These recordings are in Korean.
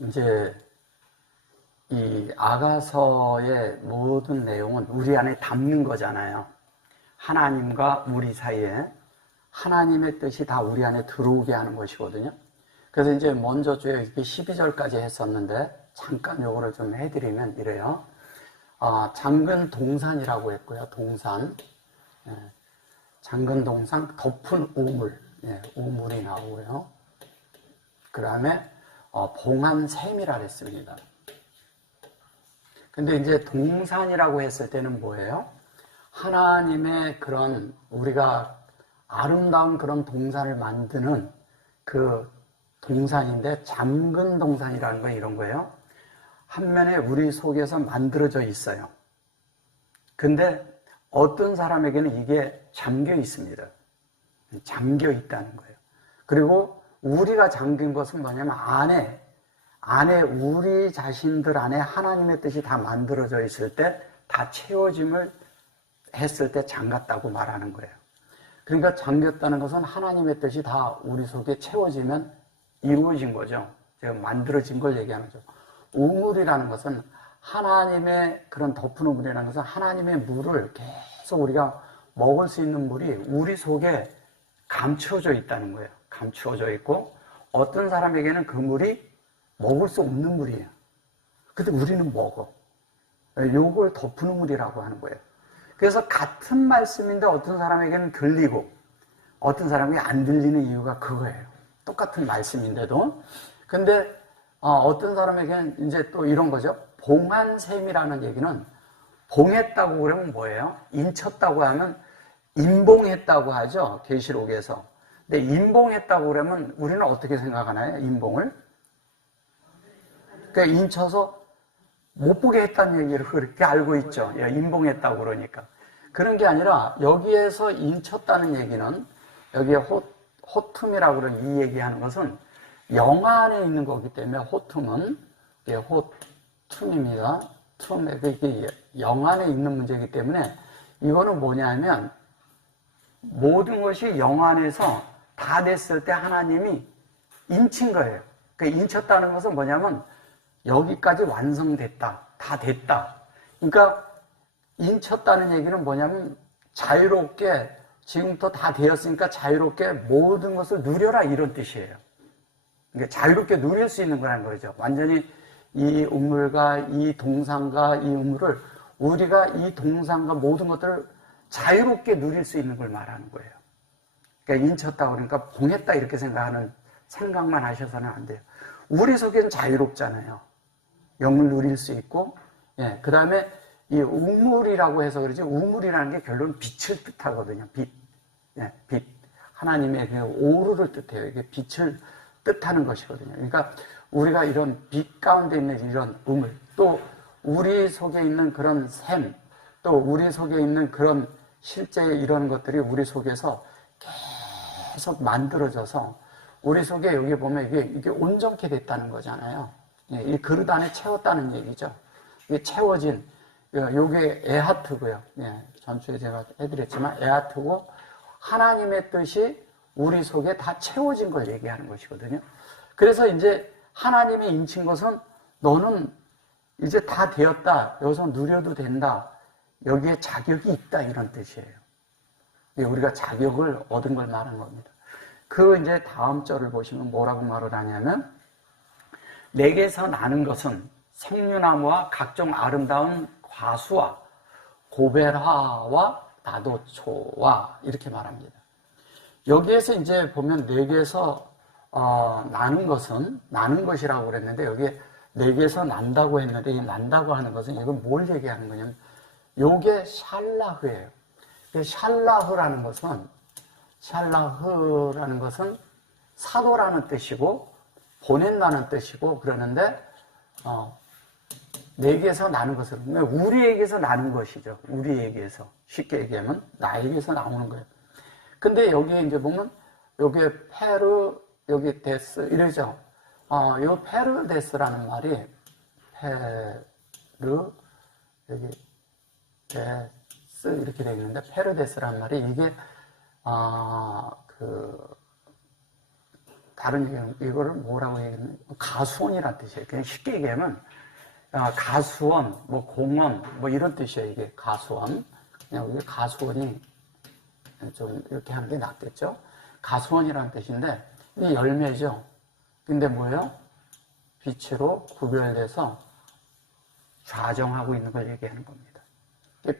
이제 이 아가서의 모든 내용은 우리 안에 담는 거잖아요. 하나님과 우리 사이에 하나님의 뜻이 다 우리 안에 들어오게 하는 것이거든요. 그래서 이제 먼저 주에 이렇게 12절까지 했었는데 잠깐 요거를 좀 해드리면 이래요. 장근 동산이라고 했고요. 동산. 예, 장근 동산, 덮은 우물. 예, 우물이 나오고요. 그 다음에 봉한 샘이라 했습니다. 근데 이제 동산이라고 했을 때는 뭐예요? 하나님의 그런 우리가 아름다운 그런 동산을 만드는 그 동산인데 잠근 동산이라는 건 이런 거예요. 한면에 우리 속에서 만들어져 있어요. 근데 어떤 사람에게는 이게 잠겨 있습니다. 잠겨 있다는 거예요. 그리고 우리가 잠긴 것은 뭐냐면 안에 우리 자신들 안에 하나님의 뜻이 다 만들어져 있을 때 다 채워짐을 했을 때 잠갔다고 말하는 거예요. 그러니까 잠겼다는 것은 하나님의 뜻이 다 우리 속에 채워지면 이루어진 거죠. 제가 만들어진 걸 얘기하는 거죠. 우물이라는 것은 하나님의 그런 덮은 우물이라는 것은 하나님의 물을 계속 우리가 먹을 수 있는 물이 우리 속에 감추어져 있다는 거예요. 감추어져 있고 어떤 사람에게는 그 물이 먹을 수 없는 물이에요. 근데 우리는 먹어. 요걸 덮은 우물이라고 하는 거예요. 그래서 같은 말씀인데 어떤 사람에게는 들리고 어떤 사람에게 안 들리는 이유가 그거예요. 똑같은 말씀인데도. 근데 어떤 사람에게는 이제 또 이런 거죠. 봉한 셈이라는 얘기는 봉했다고 그러면 뭐예요? 인쳤다고 하면 인봉했다고 하죠. 계시록에서. 근데 인봉했다고 그러면 우리는 어떻게 생각하나요? 인봉을? 그러니까 인쳐서 못 보게 했다는 얘기를 그렇게 알고 있죠. 인봉했다고 그러니까. 그런 게 아니라 여기에서 인쳤다는 얘기는 여기에 호툼이라고 그러는 이 얘기하는 것은 영 안에 있는 거기 때문에 호툼은 호툼입니다. 이게 영 안에 있는 문제이기 때문에 이거는 뭐냐면 모든 것이 영 안에서 다 됐을 때 하나님이 인친 거예요. 그러니까 인쳤다는 것은 뭐냐면 여기까지 완성됐다. 다 됐다. 그러니까 인쳤다는 얘기는 뭐냐면 자유롭게 지금부터 다 되었으니까 자유롭게 모든 것을 누려라 이런 뜻이에요. 그러니까 자유롭게 누릴 수 있는 거라는 거죠. 완전히 이 우물과 이 동산과 이 우물을 우리가 이 동산과 모든 것들을 자유롭게 누릴 수 있는 걸 말하는 거예요. 그러니까 인쳤다 그러니까 봉했다 이렇게 생각만 하셔서는 안 돼요. 우리 속에는 자유롭잖아요. 영을 누릴 수 있고, 예, 그 다음에 이 우물이라고 해서 그러지, 우물이라는 게 결론은 빛을 뜻하거든요. 빛. 예, 빛. 하나님의 그 오르를 뜻해요. 이게 빛을 뜻하는 것이거든요. 그러니까 우리가 이런 빛 가운데 있는 이런 우물, 또 우리 속에 있는 그런 샘, 또 우리 속에 있는 그런 실제 이런 것들이 우리 속에서 계속 만들어져서 우리 속에 여기 보면 이게 온전케 됐다는 거잖아요. 예, 이 그릇 안에 채웠다는 얘기죠. 이게 채워진, 요게 에하트고요. 예, 전주에 제가 해드렸지만 에하트고 하나님의 뜻이 우리 속에 다 채워진 걸 얘기하는 것이거든요. 그래서 이제 하나님이 인친 것은 너는 이제 다 되었다. 여기서 누려도 된다. 여기에 자격이 있다. 이런 뜻이에요. 우리가 자격을 얻은 걸 말하는 겁니다. 그 이제 다음 절을 보시면 뭐라고 말을 하냐면 내게서 나는 것은 석류나무와 각종 아름다운 과수와 고벨화와 나도초와 이렇게 말합니다. 여기에서 이제 보면 내게서 나는 것이라고 그랬는데 여기에 내게서 난다고 했는데 이 난다고 하는 것은 이건 뭘 얘기하는 거냐면 요게 샬라흐예요. 샬라흐라는 것은 사도라는 뜻이고 보낸다는 뜻이고 그러는데 내게서 나는 것은 우리에게서 나는 것이죠. 우리에게서 쉽게 얘기하면 나에게서 나오는 거예요. 근데 여기에 이제 보면 여기에 페르 여기 데스 이러죠. 요 페르데스라는 말이 페르 여기 데스 이렇게 되어 있는데 페르데스라는 말이 이게 다른 얘기는 이거를 뭐라고 얘기하면 가수원이라는 뜻이에요. 그냥 쉽게 얘기하면 가수원, 뭐 공원, 뭐 이런 뜻이에요. 이게 가수원. 그냥 우리 가수원이 좀 이렇게 하는 게 낫겠죠. 가수원이라는 뜻인데 이 열매죠. 근데 뭐예요? 빛으로 구별돼서 좌정하고 있는 걸 얘기하는 겁니다.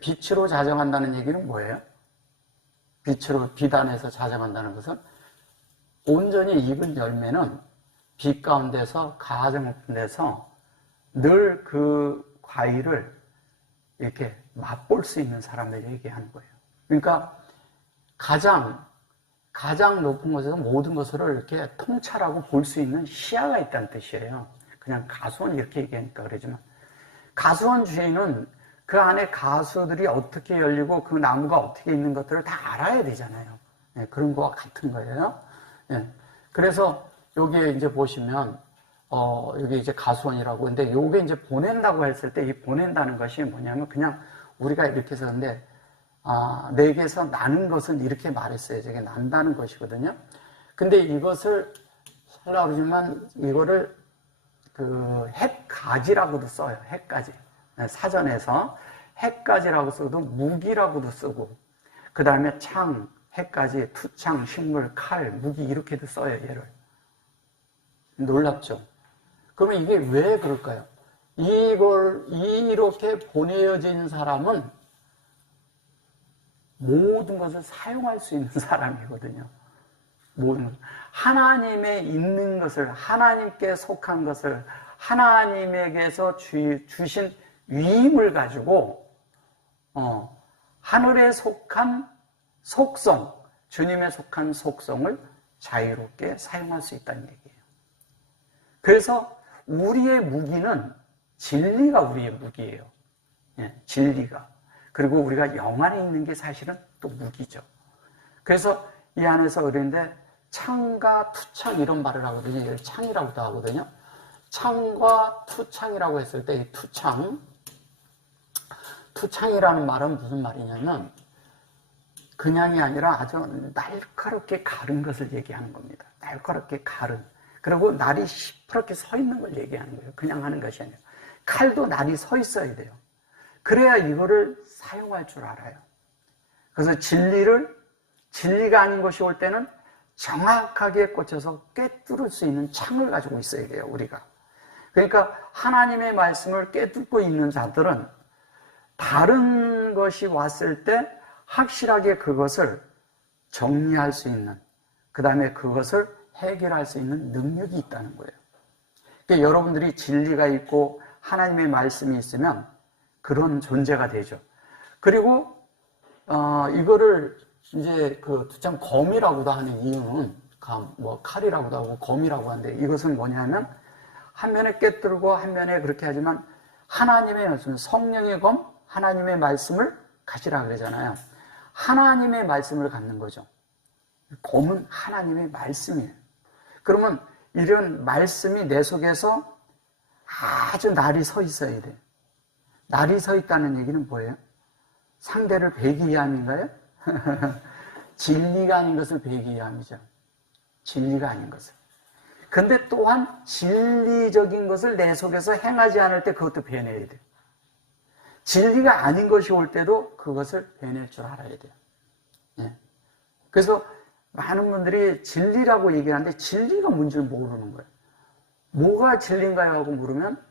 빛으로 좌정한다는 얘기는 뭐예요? 빛으로 빛 안에서 좌정한다는 것은 온전히 익은 열매는 빛 가운데서 가정돼서 늘 그 과일을 이렇게 맛볼 수 있는 사람을 얘기하는 거예요. 그러니까 가장 높은 곳에서 모든 것을 이렇게 통찰하고 볼 수 있는 시야가 있다는 뜻이에요. 그냥 가수원 이렇게 얘기하니까 그러지만 가수원 주인은 그 안에 가수들이 어떻게 열리고 그 나무가 어떻게 있는 것들을 다 알아야 되잖아요. 예, 그런 거와 같은 거예요. 예, 그래서 여기에 이제 보시면 여기 이제 가수원이라고 근데 요게 이제 보낸다고 했을 때 이 보낸다는 것이 뭐냐면 그냥 우리가 이렇게 해서 근데 내게서 나는 것은 이렇게 말했어요. 저게 난다는 것이거든요. 근데 이것을 하려고 그러지만 이거를 그 햇가지라고도 써요. 햇가지. 사전에서 햇가지라고 써도 무기라고도 쓰고 그 다음에 창, 햇가지, 투창, 식물, 칼, 무기 이렇게도 써요. 얘를. 놀랍죠? 그러면 이게 왜 그럴까요? 이걸 이렇게 보내어진 사람은 모든 것을 사용할 수 있는 사람이거든요. 하나님의 있는 것을, 하나님께 속한 것을, 하나님에게서 주신 위임을 가지고, 하늘에 속한 속성, 주님에 속한 속성을 자유롭게 사용할 수 있다는 얘기예요. 그래서 우리의 무기는 진리가 우리의 무기예요. 예, 진리가. 그리고 우리가 영 안에 있는 게 사실은 또 무기죠. 그래서 이 안에서 그런데 창과 투창 이런 말을 하거든요. 이걸 창이라고도 하거든요. 창과 투창이라고 했을 때 이 투창이라는 말은 무슨 말이냐면 그냥이 아니라 아주 날카롭게 가른 것을 얘기하는 겁니다. 날카롭게 가른. 그리고 날이 시퍼렇게 서 있는 걸 얘기하는 거예요. 그냥 하는 것이 아니라. 칼도 날이 서 있어야 돼요. 그래야 이거를 사용할 줄 알아요. 그래서 진리가 아닌 것이 올 때는 정확하게 꽂혀서 꿰뚫을 수 있는 창을 가지고 있어야 돼요, 우리가. 그러니까 하나님의 말씀을 꿰뚫고 있는 자들은 다른 것이 왔을 때 확실하게 그것을 정리할 수 있는, 그 다음에 그것을 해결할 수 있는 능력이 있다는 거예요. 그러니까 여러분들이 진리가 있고 하나님의 말씀이 있으면 그런 존재가 되죠. 그리고 이거를 이제 그 참 검이라고도 하는 이유는 뭐 칼이라고도 하고 검이라고 하는데 이것은 뭐냐면 한 면에 꿰뚫고 한 면에 그렇게 하지만 하나님의 말씀, 성령의 검, 하나님의 말씀을 가지라 그러잖아요. 하나님의 말씀을 갖는 거죠. 검은 하나님의 말씀이에요. 그러면 이런 말씀이 내 속에서 아주 날이 서 있어야 돼요. 날이 서 있다는 얘기는 뭐예요? 상대를 배기 위함인가요? 진리가 아닌 것을 배기 위함이죠. 진리가 아닌 것을. 근데 또한 진리적인 것을 내 속에서 행하지 않을 때 그것도 배내야 돼요. 진리가 아닌 것이 올 때도 그것을 배낼 줄 알아야 돼요. 예. 그래서 많은 분들이 진리라고 얘기하는데 진리가 뭔지를 모르는 거예요. 뭐가 진리인가요? 하고 물으면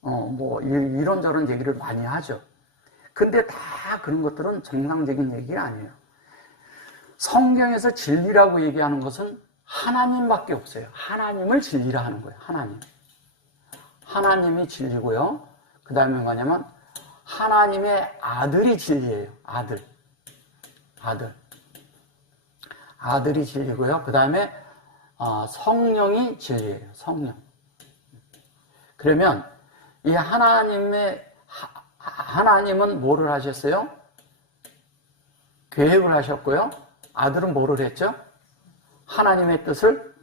뭐 이런저런 얘기를 많이 하죠. 근데 다 그런 것들은 정상적인 얘기가 아니에요. 성경에서 진리라고 얘기하는 것은 하나님밖에 없어요. 하나님을 진리라 하는 거예요. 하나님이 진리고요. 그 다음에 뭐냐면 하나님의 아들이 진리예요. 아들이 진리고요. 그 다음에 성령이 진리예요. 성령. 그러면 이 하나님은 뭐를 하셨어요? 계획을 하셨고요. 아들은 뭐를 했죠? 하나님의 뜻을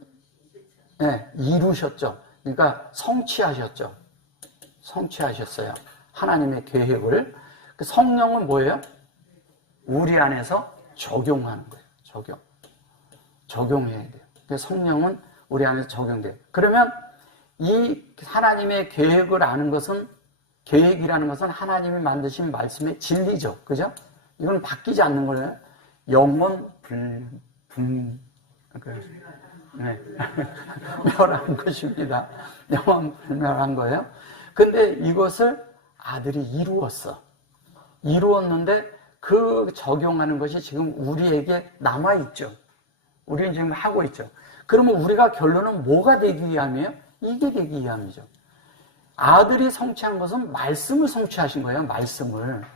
이루셨죠. 그러니까 성취하셨죠. 성취하셨어요. 하나님의 계획을. 그 성령은 뭐예요? 우리 안에서 적용하는 거예요. 적용해야 돼요. 성령은 우리 안에서 적용돼요. 그러면 이 하나님의 계획이라는 것은 하나님이 만드신 말씀의 진리죠. 그죠? 이건 바뀌지 않는 거예요. 멸한 것입니다. 영원 불멸한 거예요. 근데 이것을 아들이 이루었는데 그 적용하는 것이 지금 우리에게 남아있죠. 우리는 지금 하고 있죠. 그러면 우리가 결론은 뭐가 되기 위함이에요? 이게 되기 위함이죠. 아들이 성취한 것은 말씀을 성취하신 거예요. 말씀을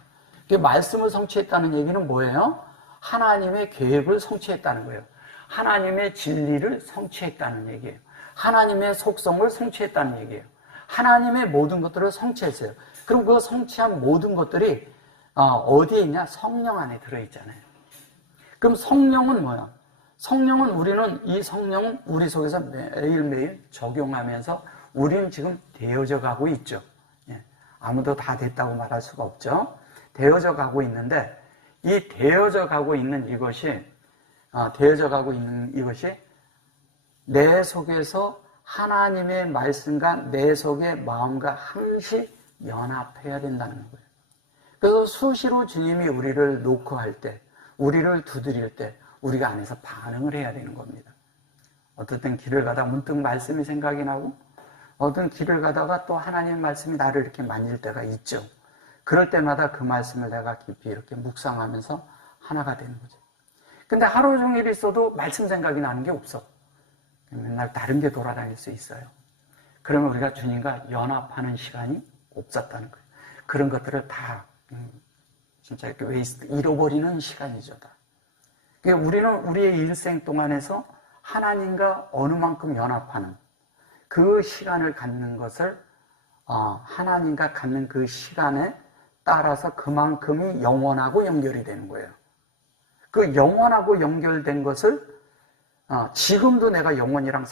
성취했다는 얘기는 뭐예요? 하나님의 계획을 성취했다는 거예요. 하나님의 진리를 성취했다는 얘기예요. 하나님의 속성을 성취했다는 얘기예요. 하나님의 모든 것들을 성취했어요. 그럼 그 성취한 모든 것들이 어디에 있냐? 성령 안에 들어있잖아요. 그럼 성령은 뭐야? 우리는 이 성령은 우리 속에서 매일매일 적용하면서 우리는 지금 되어져 가고 있죠. 아무도 다 됐다고 말할 수가 없죠. 되어져 가고 있는데 이 되어져 가고 있는 이것이 내 속에서 하나님의 말씀과 내 속의 마음과 항시 연합해야 된다는 거예요. 그래서 수시로 주님이 우리를 노크할 때, 우리를 두드릴 때 우리가 안에서 반응을 해야 되는 겁니다. 어떨 땐 길을 가다 문득 말씀이 생각이 나고 어떤 길을 가다가 또 하나님의 말씀이 나를 이렇게 만질 때가 있죠. 그럴 때마다 그 말씀을 내가 깊이 이렇게 묵상하면서 하나가 되는 거죠. 근데 하루 종일 있어도 말씀 생각이 나는 게 없어. 맨날 다른 게 돌아다닐 수 있어요. 그러면 우리가 주님과 연합하는 시간이 없었다는 거예요. 그런 것들을 다 진짜 이렇게 잃어버리는 시간이죠. 다. 우리는 우리의 일생 동안에서 하나님과 어느 만큼 연합하는 그 시간을 갖는 것을 하나님과 갖는 그 시간에 따라서 그만큼이 영원하고 연결이 되는 거예요. 그 영원하고 연결된 것을 지금도 내가 영원이랑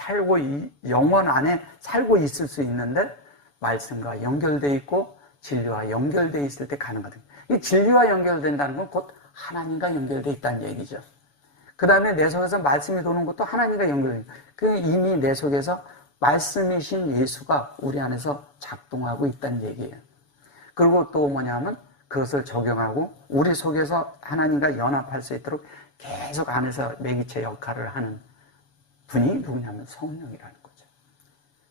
영원 안에 살고 있을 수 있는데 말씀과 연결되어 있고 진리와 연결되어 있을 때 가능하거든요. 이 진리와 연결된다는 건 곧 하나님과 연결되어 있다는 얘기죠. 그 다음에 내 속에서 말씀이 도는 것도 하나님과 연결돼요. 이미 내 속에서 말씀이신 예수가 우리 안에서 작동하고 있다는 얘기예요. 그리고 또 뭐냐면 그것을 적용하고 우리 속에서 하나님과 연합할 수 있도록 계속 안에서 매기체 역할을 하는 분이 누구냐면 성령이라는 거죠.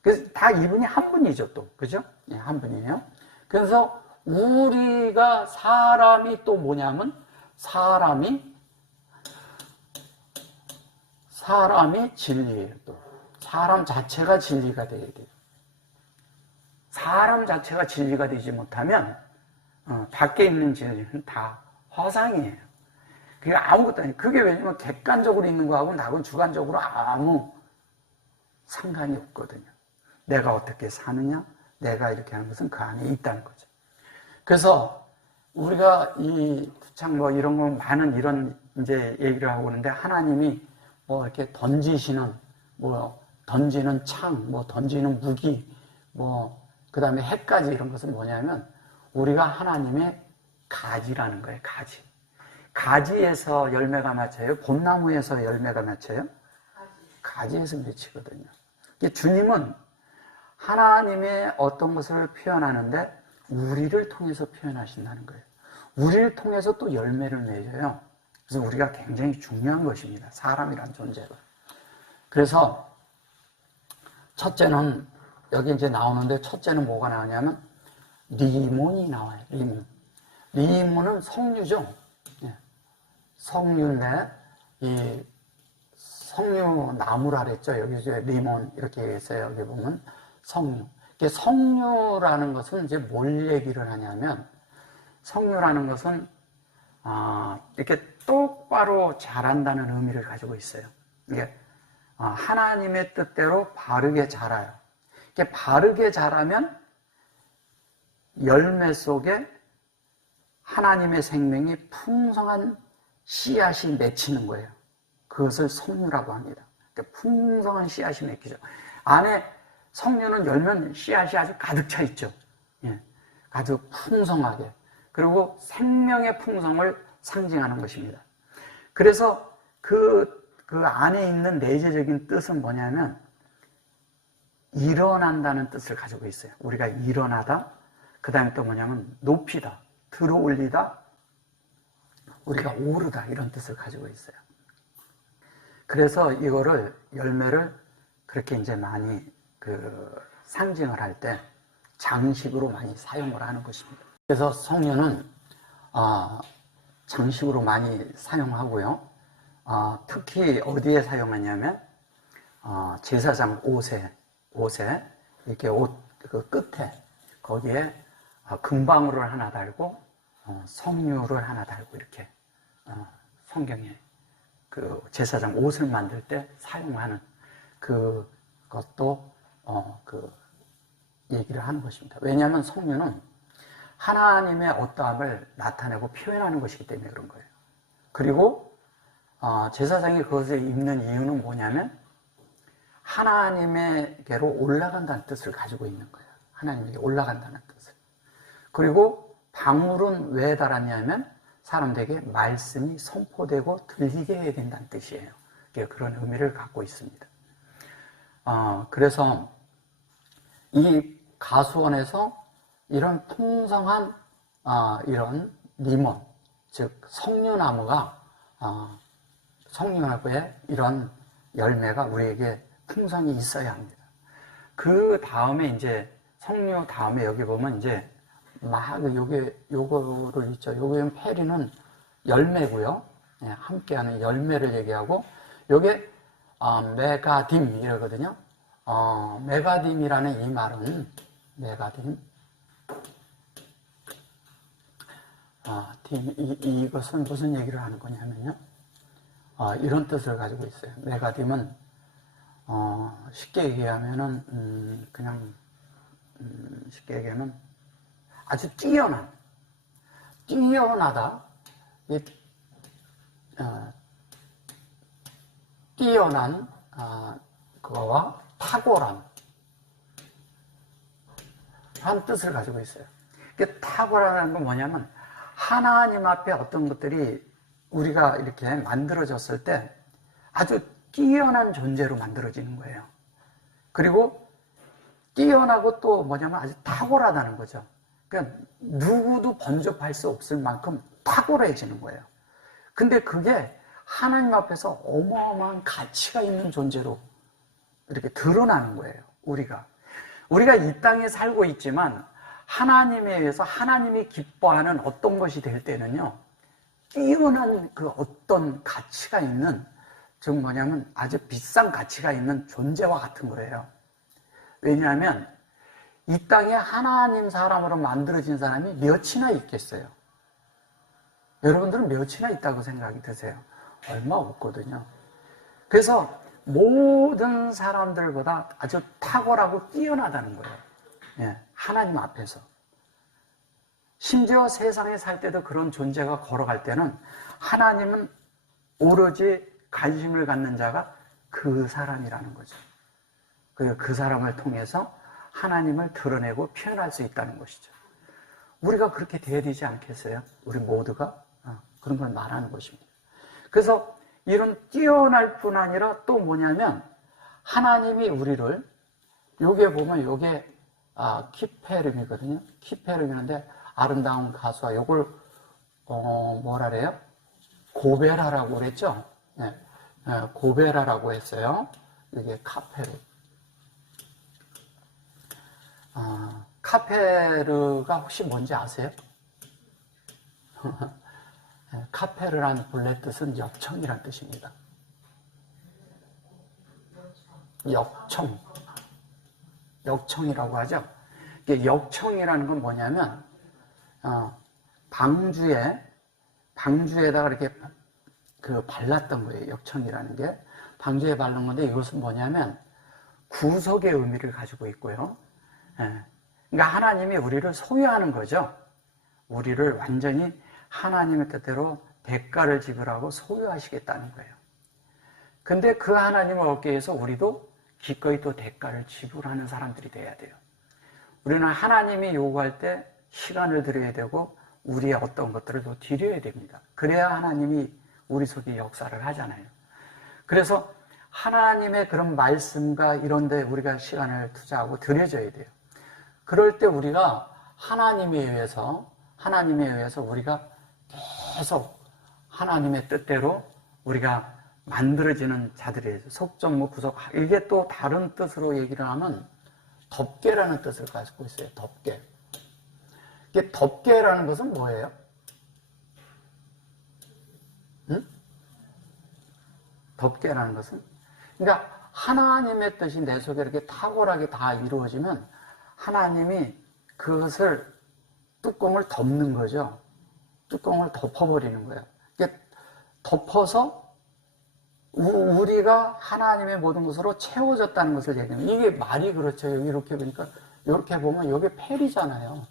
그래서 다 이분이 한 분이죠, 또. 그죠? 예, 한 분이에요. 그래서 우리가 사람이 또 뭐냐면 사람이 진리예요, 또. 사람 자체가 진리가 돼야 돼요. 사람 자체가 진리가 되지 못하면 밖에 있는 진리는 다 허상이에요. 그게 아무것도 아니에요. 그게 왜냐면 객관적으로 있는 거하고 나하고는 주관적으로 아무 상관이 없거든요. 내가 어떻게 사느냐, 내가 이렇게 하는 것은 그 안에 있다는 거죠. 그래서 우리가 참 이런 거 많은 이런 이제 얘기를 하고 있는데 하나님이 이렇게 던지시는 던지는 창, 던지는 무기, 그 다음에 해까지 이런 것은 뭐냐면 우리가 하나님의 가지라는 거예요, 가지. 가지에서 열매가 맺혀요? 봄나무에서 열매가 맺혀요? 가지에서 맺히거든요. 주님은 하나님의 어떤 것을 표현하는데 우리를 통해서 표현하신다는 거예요. 우리를 통해서 또 열매를 맺어요. 그래서 우리가 굉장히 중요한 것입니다. 사람이란 존재가. 그래서 첫째는 여기 이제 나오는데 첫째는 뭐가 나오냐면 리몬이 나와요. 리몬은 석류죠. 석류인데 이 석류 나무라 그랬죠. 여기 이제 리몬 이렇게 했어요. 여기 보면 석류. 석류라는 것은 이제 뭘 얘기를 하냐면 석류라는 것은 이렇게 똑바로 자란다는 의미를 가지고 있어요. 이게 하나님의 뜻대로 바르게 자라요. 이렇게 바르게 자라면 열매 속에 하나님의 생명이 풍성한 씨앗이 맺히는 거예요. 그것을 석류라고 합니다. 그러니까 풍성한 씨앗이 맺히죠. 안에 석류는 열면 씨앗이 아주 가득 차 있죠. 예, 아주 풍성하게. 그리고 생명의 풍성을 상징하는 것입니다. 그래서 그 그 안에 있는 내재적인 뜻은 뭐냐면 일어난다는 뜻을 가지고 있어요. 우리가 일어나다, 그 다음에 또 뭐냐면 높이다, 들어올리다, 우리가 오르다, 이런 뜻을 가지고 있어요. 그래서 이거를 열매를 그렇게 이제 많이 상징을 할 때 장식으로 많이 사용을 하는 것입니다. 그래서 성류는 장식으로 많이 사용하고요. 특히 어디에 사용하냐면 제사장 옷에 이렇게 옷 그 끝에 거기에 금방울을 하나 달고 성류를 하나 달고 이렇게 성경에 그 제사장 옷을 만들 때 사용하는 그것도 얘기를 하는 것입니다. 왜냐하면 성류는 하나님의 어떠함을 나타내고 표현하는 것이기 때문에 그런 거예요. 그리고 제사장이 그것을 입는 이유는 뭐냐면 하나님에게로 올라간다는 뜻을 가지고 있는 거예요. 하나님에게 올라간다는 뜻을. 그리고 방울은 왜 달았냐면 사람들에게 말씀이 선포되고 들리게 해야 된다는 뜻이에요. 그런 의미를 갖고 있습니다. 그래서 이 가수원에서 이런 풍성한 이런 리몬, 즉 석류나무가 석류나무에 이런 열매가 우리에게 풍성이 있어야 합니다. 그 다음에 이제 석류 다음에 여기 보면 이제 막 요거를 있죠. 요게 페리는 열매고요. 예, 함께하는 열매를 얘기하고 요게 메가딤 이러거든요. 메가딤이라는 이 말은 메가딤 이것은 무슨 얘기를 하는 거냐면요. 이런 뜻을 가지고 있어요. 메가딤은 쉽게 얘기하면은 쉽게 얘기하면 아주 뛰어나다, 뛰어난 그거와 탁월한 한 뜻을 가지고 있어요. 탁월하는 건 뭐냐면 하나님 앞에 어떤 것들이 우리가 이렇게 만들어졌을 때 아주 뛰어난 존재로 만들어지는 거예요. 그리고 뛰어나고 또 뭐냐면 아주 탁월하다는 거죠. 그러니까 누구도 번접할 수 없을 만큼 탁월해지는 거예요. 근데 그게 하나님 앞에서 어마어마한 가치가 있는 존재로 이렇게 드러나는 거예요. 우리가 이 땅에 살고 있지만 하나님에 의해서 하나님이 기뻐하는 어떤 것이 될 때는요, 뛰어난 그 어떤 가치가 있는, 즉 뭐냐면 아주 비싼 가치가 있는 존재와 같은 거예요. 왜냐하면 이 땅에 하나님 사람으로 만들어진 사람이 몇이나 있겠어요? 여러분들은 몇이나 있다고 생각이 드세요? 얼마 없거든요. 그래서 모든 사람들보다 아주 탁월하고 뛰어나다는 거예요. 예, 하나님 앞에서. 심지어 세상에 살 때도 그런 존재가 걸어갈 때는 하나님은 오로지 관심을 갖는 자가 그 사람이라는 거죠. 그 사람을 통해서 하나님을 드러내고 표현할 수 있다는 것이죠. 우리가 그렇게 돼야 되지 않겠어요? 우리 모두가 그런 걸 말하는 것입니다. 그래서 이런 뛰어날 뿐 아니라 또 뭐냐면 하나님이 우리를, 요게 보면 요게 키페름이거든요. 키페름이는데 아름다운 가수와 요걸 뭐라 그래요? 고베라라고 그랬죠? 네. 고베라라고 했어요. 이게 카페르. 카페르가 혹시 뭔지 아세요? 카페르란 본래 뜻은 역청이란 뜻입니다. 역청이라고 하죠. 이게 역청이라는 건 뭐냐면 방주에다가 이렇게 발랐던 거예요. 역청이라는 게 방주에 바른 건데, 이것은 뭐냐면 구속의 의미를 가지고 있고요. 그러니까 하나님이 우리를 소유하는 거죠. 우리를 완전히 하나님의 뜻대로 대가를 지불하고 소유하시겠다는 거예요. 근데 그 하나님을 얻기 위해서 우리도 기꺼이 또 대가를 지불하는 사람들이 돼야 돼요. 우리는 하나님이 요구할 때 시간을 들여야 되고 우리의 어떤 것들을 또 드려야 됩니다. 그래야 하나님이 우리 속에 역사를 하잖아요. 그래서 하나님의 그런 말씀과 이런 데 우리가 시간을 투자하고 들여져야 돼요. 그럴 때 우리가 하나님에 의해서 우리가 계속 하나님의 뜻대로 우리가 만들어지는 자들이에요. 속전무 구속. 이게 또 다른 뜻으로 얘기를 하면 덮개라는 뜻을 가지고 있어요. 덮개. 이게 덮개라는 것은 뭐예요? 응? 덮개라는 것은? 그러니까 하나님의 뜻이 내 속에 이렇게 탁월하게 다 이루어지면 하나님이 그것을 뚜껑을 덮는 거죠. 뚜껑을 덮어버리는 거예요. 이게 덮어서 우리가 하나님의 모든 것으로 채워졌다는 것을 얘기해요. 이게 말이 그렇죠. 여기 이렇게 보니까, 이렇게 보면 여기 펠이잖아요.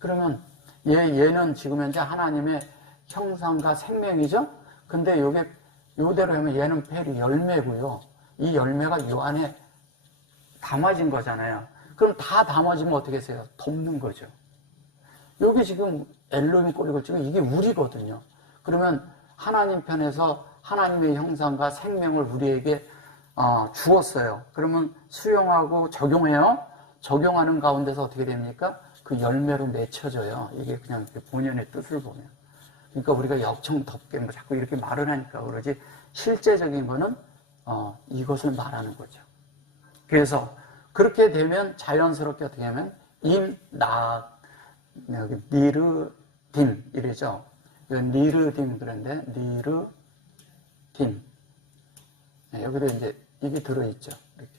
그러면 얘는 지금 현재 하나님의 형상과 생명이죠? 근데 요게, 요대로 하면 얘는 펠이 열매고요. 이 열매가 요 안에 담아진 거잖아요. 그럼 다 담아지면 어떻게 해요? 덮는 거죠. 여기 지금 엘로힘 꼬리 걸치고 이게 우리거든요. 그러면 하나님 편에서 하나님의 형상과 생명을 우리에게 주었어요. 그러면 수용하고 적용해요. 적용하는 가운데서 어떻게 됩니까? 그 열매로 맺혀져요. 이게 그냥 본연의 뜻을 보면. 그러니까 우리가 역청 덮개 뭐 자꾸 이렇게 말을 하니까 그러지 실제적인 거는 이것을 말하는 거죠. 그래서 그렇게 되면 자연스럽게 어떻게 하면 여기 니르딤 이래죠. 니르딤 그런데 니르딤 여기도 이제 이게 들어있죠. 이렇게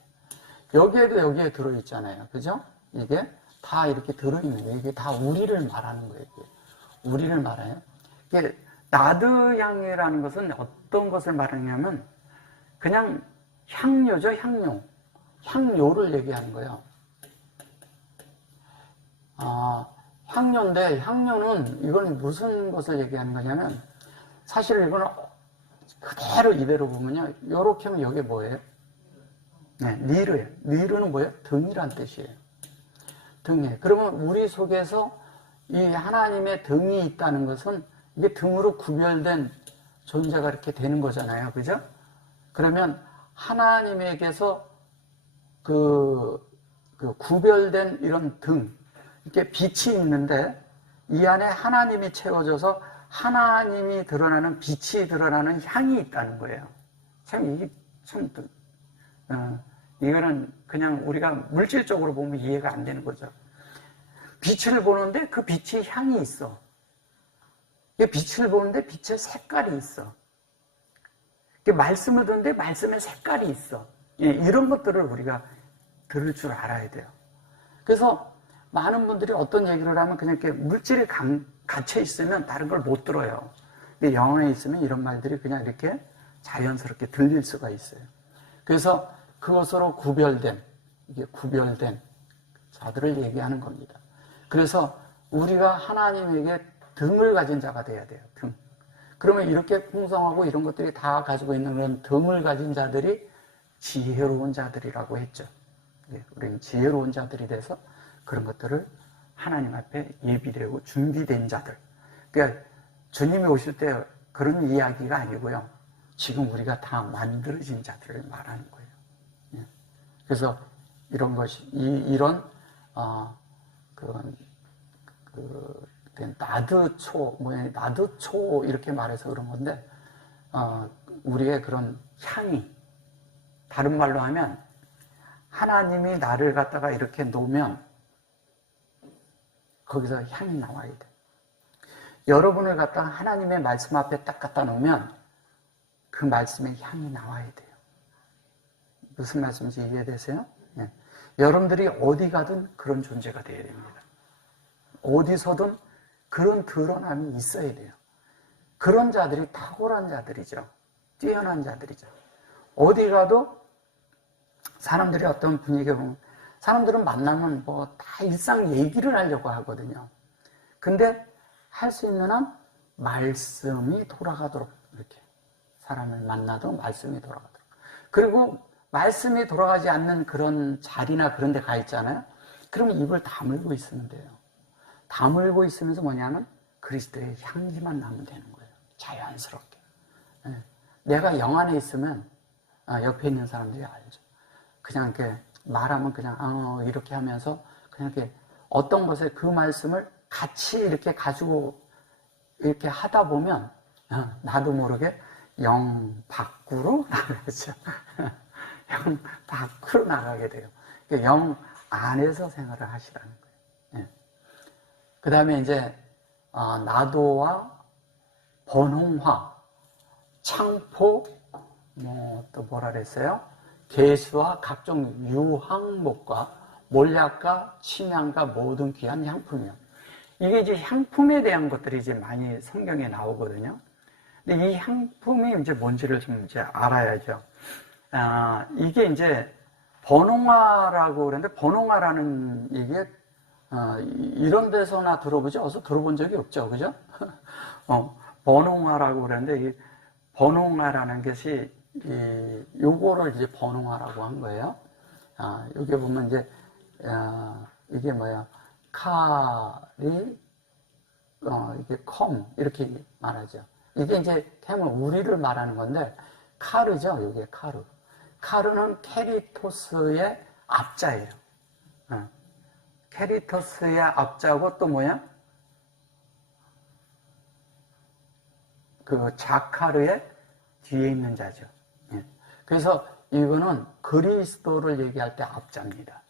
여기에도 여기에 들어있잖아요. 그죠? 이게 다 이렇게 들어있는 거예요. 이게 다 우리를 말하는 거예요. 이게. 우리를 말해요. 이게 나드향이라는 것은 어떤 것을 말하냐면 그냥 향료죠. 향료를 얘기하는 거예요. 향료인데 향료는 이건 무슨 것을 얘기하는 거냐면 사실 이거는 그대로 이대로 보면요. 요렇게 하면 이게 뭐예요? 네, 니르예요. 니르는 뭐예요? 등이란 뜻이에요. 등이에요. 그러면 우리 속에서 이 하나님의 등이 있다는 것은 이게 등으로 구별된 존재가 이렇게 되는 거잖아요. 그죠? 그러면 하나님에게서 그 구별된 이런 등, 이렇게 빛이 있는데 이 안에 하나님이 채워져서 하나님이 드러나는 빛이 드러나는 향이 있다는 거예요. 참 이게 참 이거는 그냥 우리가 물질적으로 보면 이해가 안 되는 거죠. 빛을 보는데 그 빛이 향이 있어. 빛을 보는데 빛의 색깔이 있어. 말씀을 듣는데 말씀의 색깔이 있어. 이런 것들을 우리가 들을 줄 알아야 돼요. 그래서 많은 분들이 어떤 얘기를 하면 그냥 이렇게 물질에 갇혀 있으면 다른 걸 못 들어요. 근데 영혼에 있으면 이런 말들이 그냥 이렇게 자연스럽게 들릴 수가 있어요. 그래서 그것으로 이게 구별된 자들을 얘기하는 겁니다. 그래서 우리가 하나님에게 등을 가진 자가 돼야 돼요. 등. 그러면 이렇게 풍성하고 이런 것들이 다 가지고 있는 그런 등을 가진 자들이 지혜로운 자들이라고 했죠. 우리는 지혜로운 자들이 돼서 그런 것들을 하나님 앞에 예비되고 준비된 자들. 그러니까 주님이 오실 때 그런 이야기가 아니고요. 지금 우리가 다 만들어진 자들을 말하는 거예요. 그래서 이런 것이 이런 나드초 이렇게 말해서 그런 건데 우리의 그런 향이 다른 말로 하면 하나님이 나를 갖다가 이렇게 놓으면 거기서 향이 나와야 돼. 여러분을 갖다가 하나님의 말씀 앞에 딱 갖다 놓으면 그 말씀의 향이 나와야 돼요. 무슨 말씀인지 이해되세요? 네. 여러분들이 어디 가든 그런 존재가 되어야 됩니다. 어디서든 그런 드러남이 있어야 돼요. 그런 자들이 탁월한 자들이죠. 뛰어난 자들이죠. 어디 가도 사람들이 어떤 분위기에 보면 사람들은 만나면 뭐 다 일상 얘기를 하려고 하거든요. 근데 할 수 있는 한 말씀이 돌아가도록 이렇게 사람을 만나도 말씀이 돌아가도록. 그리고 말씀이 돌아가지 않는 그런 자리나 그런 데 가 있잖아요. 그러면 입을 다물고 있으면 돼요. 다물고 있으면서 뭐냐면 그리스도의 향기만 나면 되는 거예요. 자연스럽게. 네. 내가 영 안에 있으면 옆에 있는 사람들이 알죠. 그냥 이렇게 말하면 그냥 이렇게 하면서 그냥 이렇게 어떤 것에 그 말씀을 같이 이렇게 가지고 이렇게 하다 보면 나도 모르게 영 밖으로 나가죠. 영 밖으로 나가게 돼요. 영 안에서 생활을 하시라는 거예요. 예. 그 다음에 이제 나도와 번홍화, 창포, 또 뭐라 그랬어요? 개수와 각종 유황목과 몰약과 침향과 모든 귀한 향품이요. 이게 이제 향품에 대한 것들이 이제 많이 성경에 나오거든요. 근데 이 향품이 이제 뭔지를 좀 이제 알아야죠. 이게 이제 번홍화라고 그러는데, 번홍화라는 이게 이런 데서나 들어보지 어서 들어본 적이 없죠, 그죠? 번홍화라고 그러는데, 이 번홍화라는 것이 요거를 이제 번홍화라고 한 거예요. 여기 보면 이제 이게 뭐야, 칼이 이게 컴 이렇게 말하죠. 이게 이제 캠은 우리를 말하는 건데, 카르죠. 이게 카르. 카르는 캐리토스의 앞자예요. 캐리토스의 앞자고 또 뭐야? 그 자카르의 뒤에 있는 자죠. 그래서 이거는 그리스도를 얘기할 때 앞자입니다.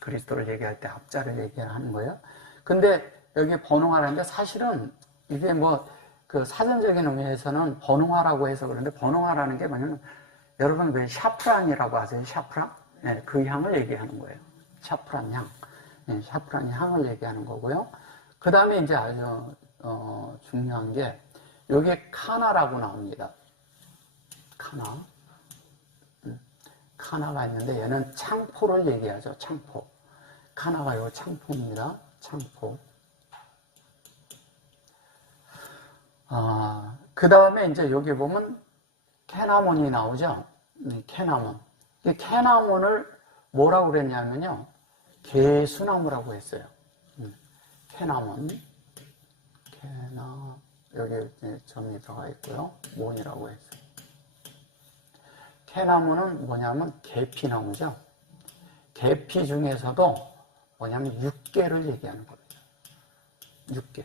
그리스도를 얘기할 때 앞자를 얘기하는 거예요. 근데 여기 번홍화라는데 사실은 이게 뭐 그 사전적인 의미에서는 번홍화라고 해서 그런데, 번홍화라는 게 뭐냐면 여러분 왜 샤프란이라고 아세요? 샤프란? 네, 그 향을 얘기하는 거예요. 샤프란 향. 네, 샤프란 향을 얘기하는 거고요. 그 다음에 이제 아주 중요한 게 여기에 카나라고 나옵니다. 카나. 카나가 있는데 얘는 창포를 얘기하죠. 창포. 카나가 요 창포입니다. 창포. 그 다음에 이제 여기 보면 캐나몬이 나오죠. 캐나몬. 이 캐나몬을 뭐라고 그랬냐면요, 개수나무라고 했어요. 캐나몬. 여기 점이 들어가 있고요. 몬이라고 했어요. 캐나몬은 뭐냐면 계피나무죠. 계피 중에서도 뭐냐면 육계를 얘기하는 겁니다. 육계.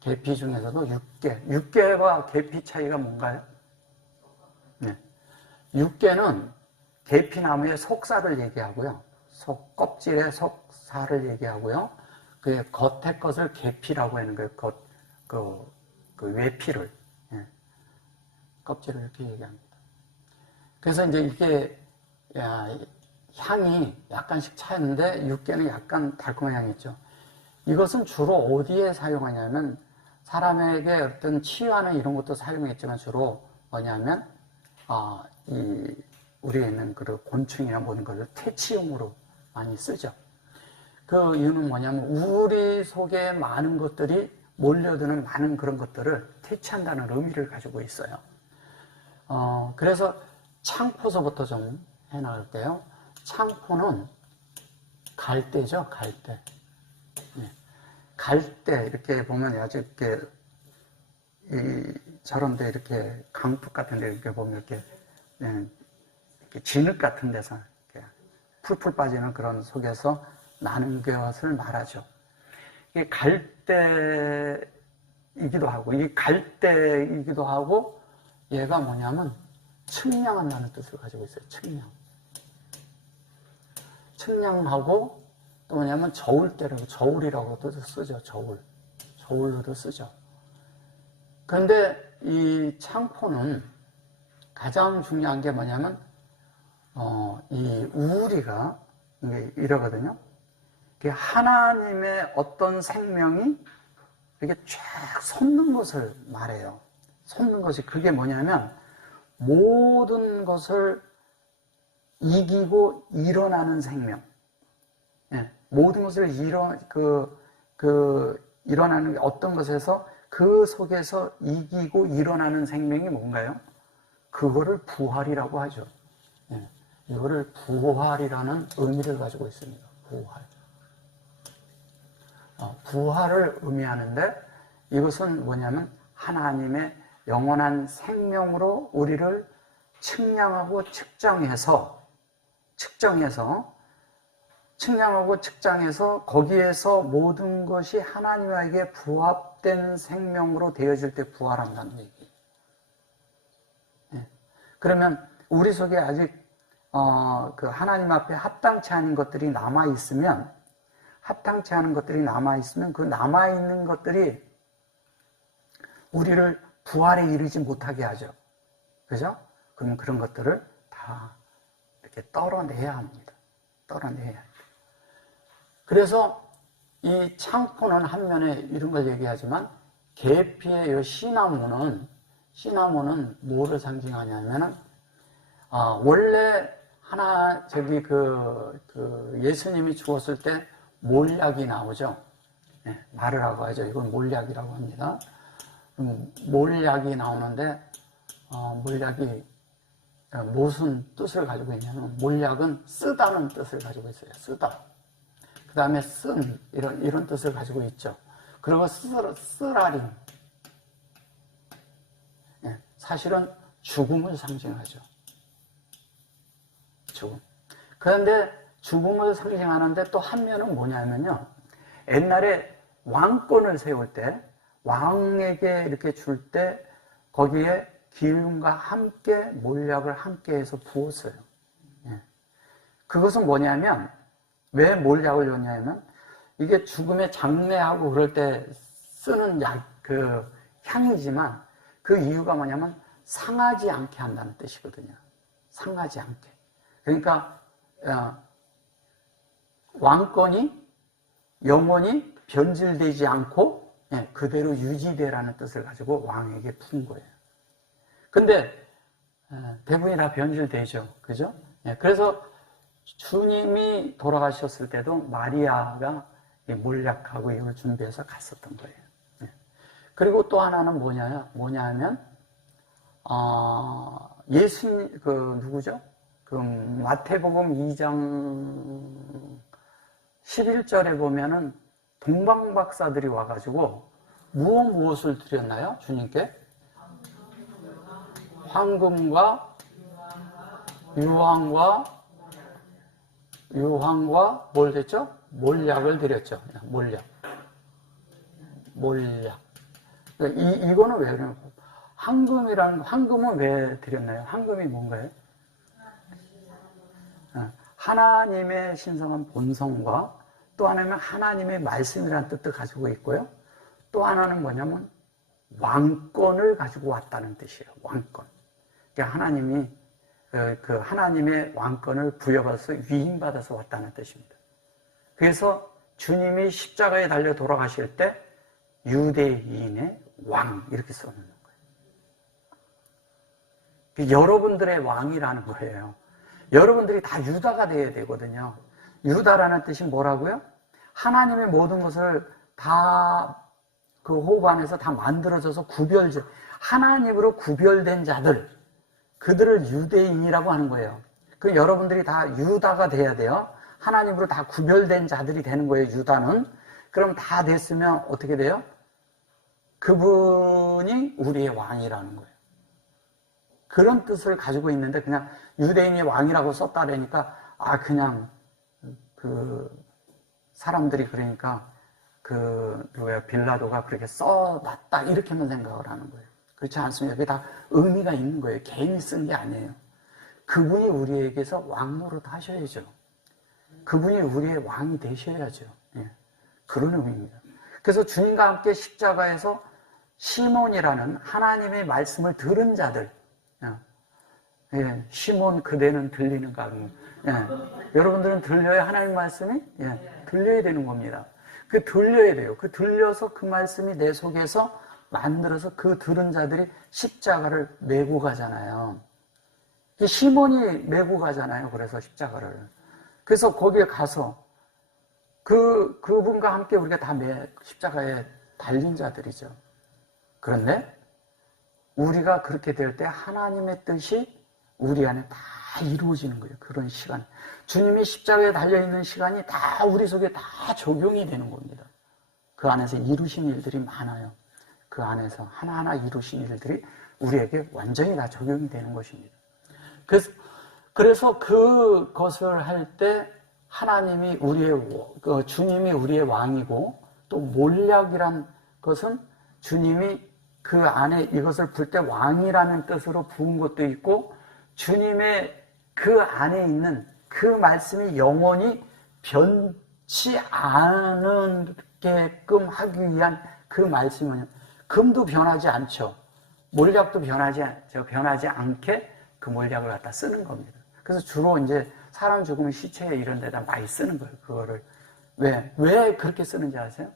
계피 중에서도 육계. 육계와 계피 차이가 뭔가요? 네. 육계는 계피나무의 속살을 얘기하고요. 껍질의 속살을 얘기하고요. 그 겉의 것을 계피라고 하는 거예요. 그 외피를. 껍질을 이렇게 얘기합니다. 그래서 이제 이게 향이 약간씩 차는데 육계는 약간 달콤한 향이 있죠. 이것은 주로 어디에 사용하냐면, 사람에게 어떤 치유하는 이런 것도 사용했지만 주로 뭐냐면 우리에 있는 그 곤충이나 모든 것을 퇴치용으로 많이 쓰죠. 그 이유는 뭐냐면 우리 속에 많은 것들이 몰려드는 많은 그런 것들을 퇴치한다는 의미를 가지고 있어요. 그래서 창포서부터 좀 해나갈게요. 창포는 갈대죠, 갈대. 갈대, 이렇게 보면 아주 이렇게, 저런 데 이렇게 강둑 같은 데 이렇게 보면 이렇게 진흙 같은 데서 이렇게 풀풀 빠지는 그런 속에서 나는 것을 말하죠. 이게 갈대이기도 하고, 이 갈대이기도 하고, 얘가 뭐냐면 측량한다는 뜻을 가지고 있어요. 측량. 측량하고, 또 뭐냐면 저울이라고도 쓰죠. 저울로도 쓰죠. 그런데 이 창포는 가장 중요한 게 뭐냐면 이 우리가 이러거든요. 하나님의 어떤 생명이 이렇게 쫙 솟는 것을 말해요. 솟는 것이 그게 뭐냐면 모든 것을 이기고 일어나는 생명. 모든 것을 일어나는 어떤 것에서 그 속에서 이기고 일어나는 생명이 뭔가요? 그거를 부활이라고 하죠. 이거를 부활이라는 의미를 가지고 있습니다. 부활. 부활을 의미하는데 이것은 뭐냐면 하나님의 영원한 생명으로 우리를 측량하고 측량해서 거기에서 모든 것이 하나님에게 부합된 생명으로 되어질 때 부활한다는 얘기예요. 예. 그러면 우리 속에 아직 그 하나님 앞에 합당치 않은 것들이 남아있으면 그 남아있는 것들이 우리를 부활에 이르지 못하게 하죠. 그죠? 그럼 그런 것들을 다 이렇게 떨어내야 합니다. 그래서 이 창포는 한면에 이런 걸 얘기하지만 계피의 이 시나몬은 뭐를 상징하냐면은 원래 예수님이 죽었을 때 몰약이 나오죠. 네, 말을 하고 하죠. 이건 몰약이라고 합니다. 몰약이 나오는데 몰약이 무슨 뜻을 가지고 있냐면 몰약은 쓰다는 뜻을 가지고 있어요. 쓰다. 그 다음에 이런 뜻을 가지고 있죠. 그리고 쓰라림. 네, 사실은 죽음을 상징하죠. 죽음. 그런데 죽음을 상징하는데 또 한 면은 뭐냐면요. 옛날에 왕권을 세울 때 왕에게 이렇게 줄 때 거기에 기름과 함께 몰약을 함께 해서 부었어요. 예. 그것은 뭐냐면 왜 몰약을 줬냐면 이게 죽음에 장례하고 그럴 때 쓰는 향이지만 그 이유가 뭐냐면 상하지 않게 한다는 뜻이거든요. 상하지 않게. 그러니까 왕권이 영원히 변질되지 않고 그대로 유지되라는 뜻을 가지고 왕에게 푼 거예요. 근데 대부분이 다 변질되죠. 그죠? 그래서 주님이 돌아가셨을 때도 마리아가 몰약하고 이걸 준비해서 갔었던 거예요. 그리고 또 하나는 뭐냐면 누구죠? 마태복음 2장 11절에 보면은 동방박사들이 와가지고 무엇을 드렸나요? 주님께? 황금과 유황과 뭘 됐죠? 몰약을 드렸죠. 몰약. 이거는 왜 그러냐면 황금은 왜 드렸나요? 황금이 뭔가요? 하나님의 신성한 본성과 또 하나는 하나님의 말씀이라는 뜻도 가지고 있고요. 또 하나는 뭐냐면 왕권을 가지고 왔다는 뜻이에요. 왕권. 그러니까 하나님의 왕권을 부여받아서 위임받아서 왔다는 뜻입니다. 그래서 주님이 십자가에 달려 돌아가실 때 유대인의 왕 이렇게 써놓는 거예요. 여러분들의 왕이라는 거예요. 여러분들이 다 유다가 되어야 되거든요. 유다라는 뜻이 뭐라고요? 하나님의 모든 것을 다 그 호흡 안에서 다 만들어져서 하나님으로 구별된 자들, 그들을 유대인이라고 하는 거예요. 그 여러분들이 다 유다가 돼야 돼요. 하나님으로 다 구별된 자들이 되는 거예요, 유다는. 그럼 다 됐으면 어떻게 돼요? 그분이 우리의 왕이라는 거예요. 그런 뜻을 가지고 있는데 그냥 유대인이 왕이라고 썼다라니까 그냥 사람들이 그러니까 빌라도가 그렇게 써놨다 이렇게만 생각을 하는 거예요. 그렇지 않습니다. 그게 다 의미가 있는 거예요. 괜히 쓴 게 아니에요. 그분이 우리에게서 왕 노릇 하셔야죠. 그분이 우리의 왕이 되셔야죠. 그런 의미입니다. 그래서 주님과 함께 십자가에서 시몬이라는 하나님의 말씀을 들은 자들, 시몬 그대는 들리는가? 여러분들은 들려야 하나님 말씀이 들려야 되는 겁니다. 들려야 돼요. 들려서 그 말씀이 내 속에서 만들어서 그 들은 자들이 십자가를 메고 가잖아요. 시몬이 메고 가잖아요. 그래서 십자가를. 그래서 거기에 가서 그분과 함께 우리가 다 십자가에 달린 자들이죠. 그런데 우리가 그렇게 될 때 하나님의 뜻이 우리 안에 다 이루어지는 거예요. 그런 시간. 주님이 십자가에 달려있는 시간이 다 우리 속에 다 적용이 되는 겁니다. 그 안에서 이루신 일들이 많아요. 그 그 안에서 하나하나 이루신 일들이 우리에게 완전히 다 적용이 되는 것입니다. 그래서 그것을 할 때 하나님이 주님이 우리의 왕이고, 또 몰약이란 것은 주님이 그 안에 이것을 불 때 왕이라는 뜻으로 부은 것도 있고, 주님의 그 안에 있는 그 말씀이 영원히 변치 않게끔 하기 위한 그 말씀은, 금도 변하지 않죠. 몰약도 변하지 않게 그 몰약을 갖다 쓰는 겁니다. 그래서 주로 이제 사람 죽으면 시체에 이런 데다 많이 쓰는 거예요. 그거를. 왜 그렇게 쓰는지 아세요?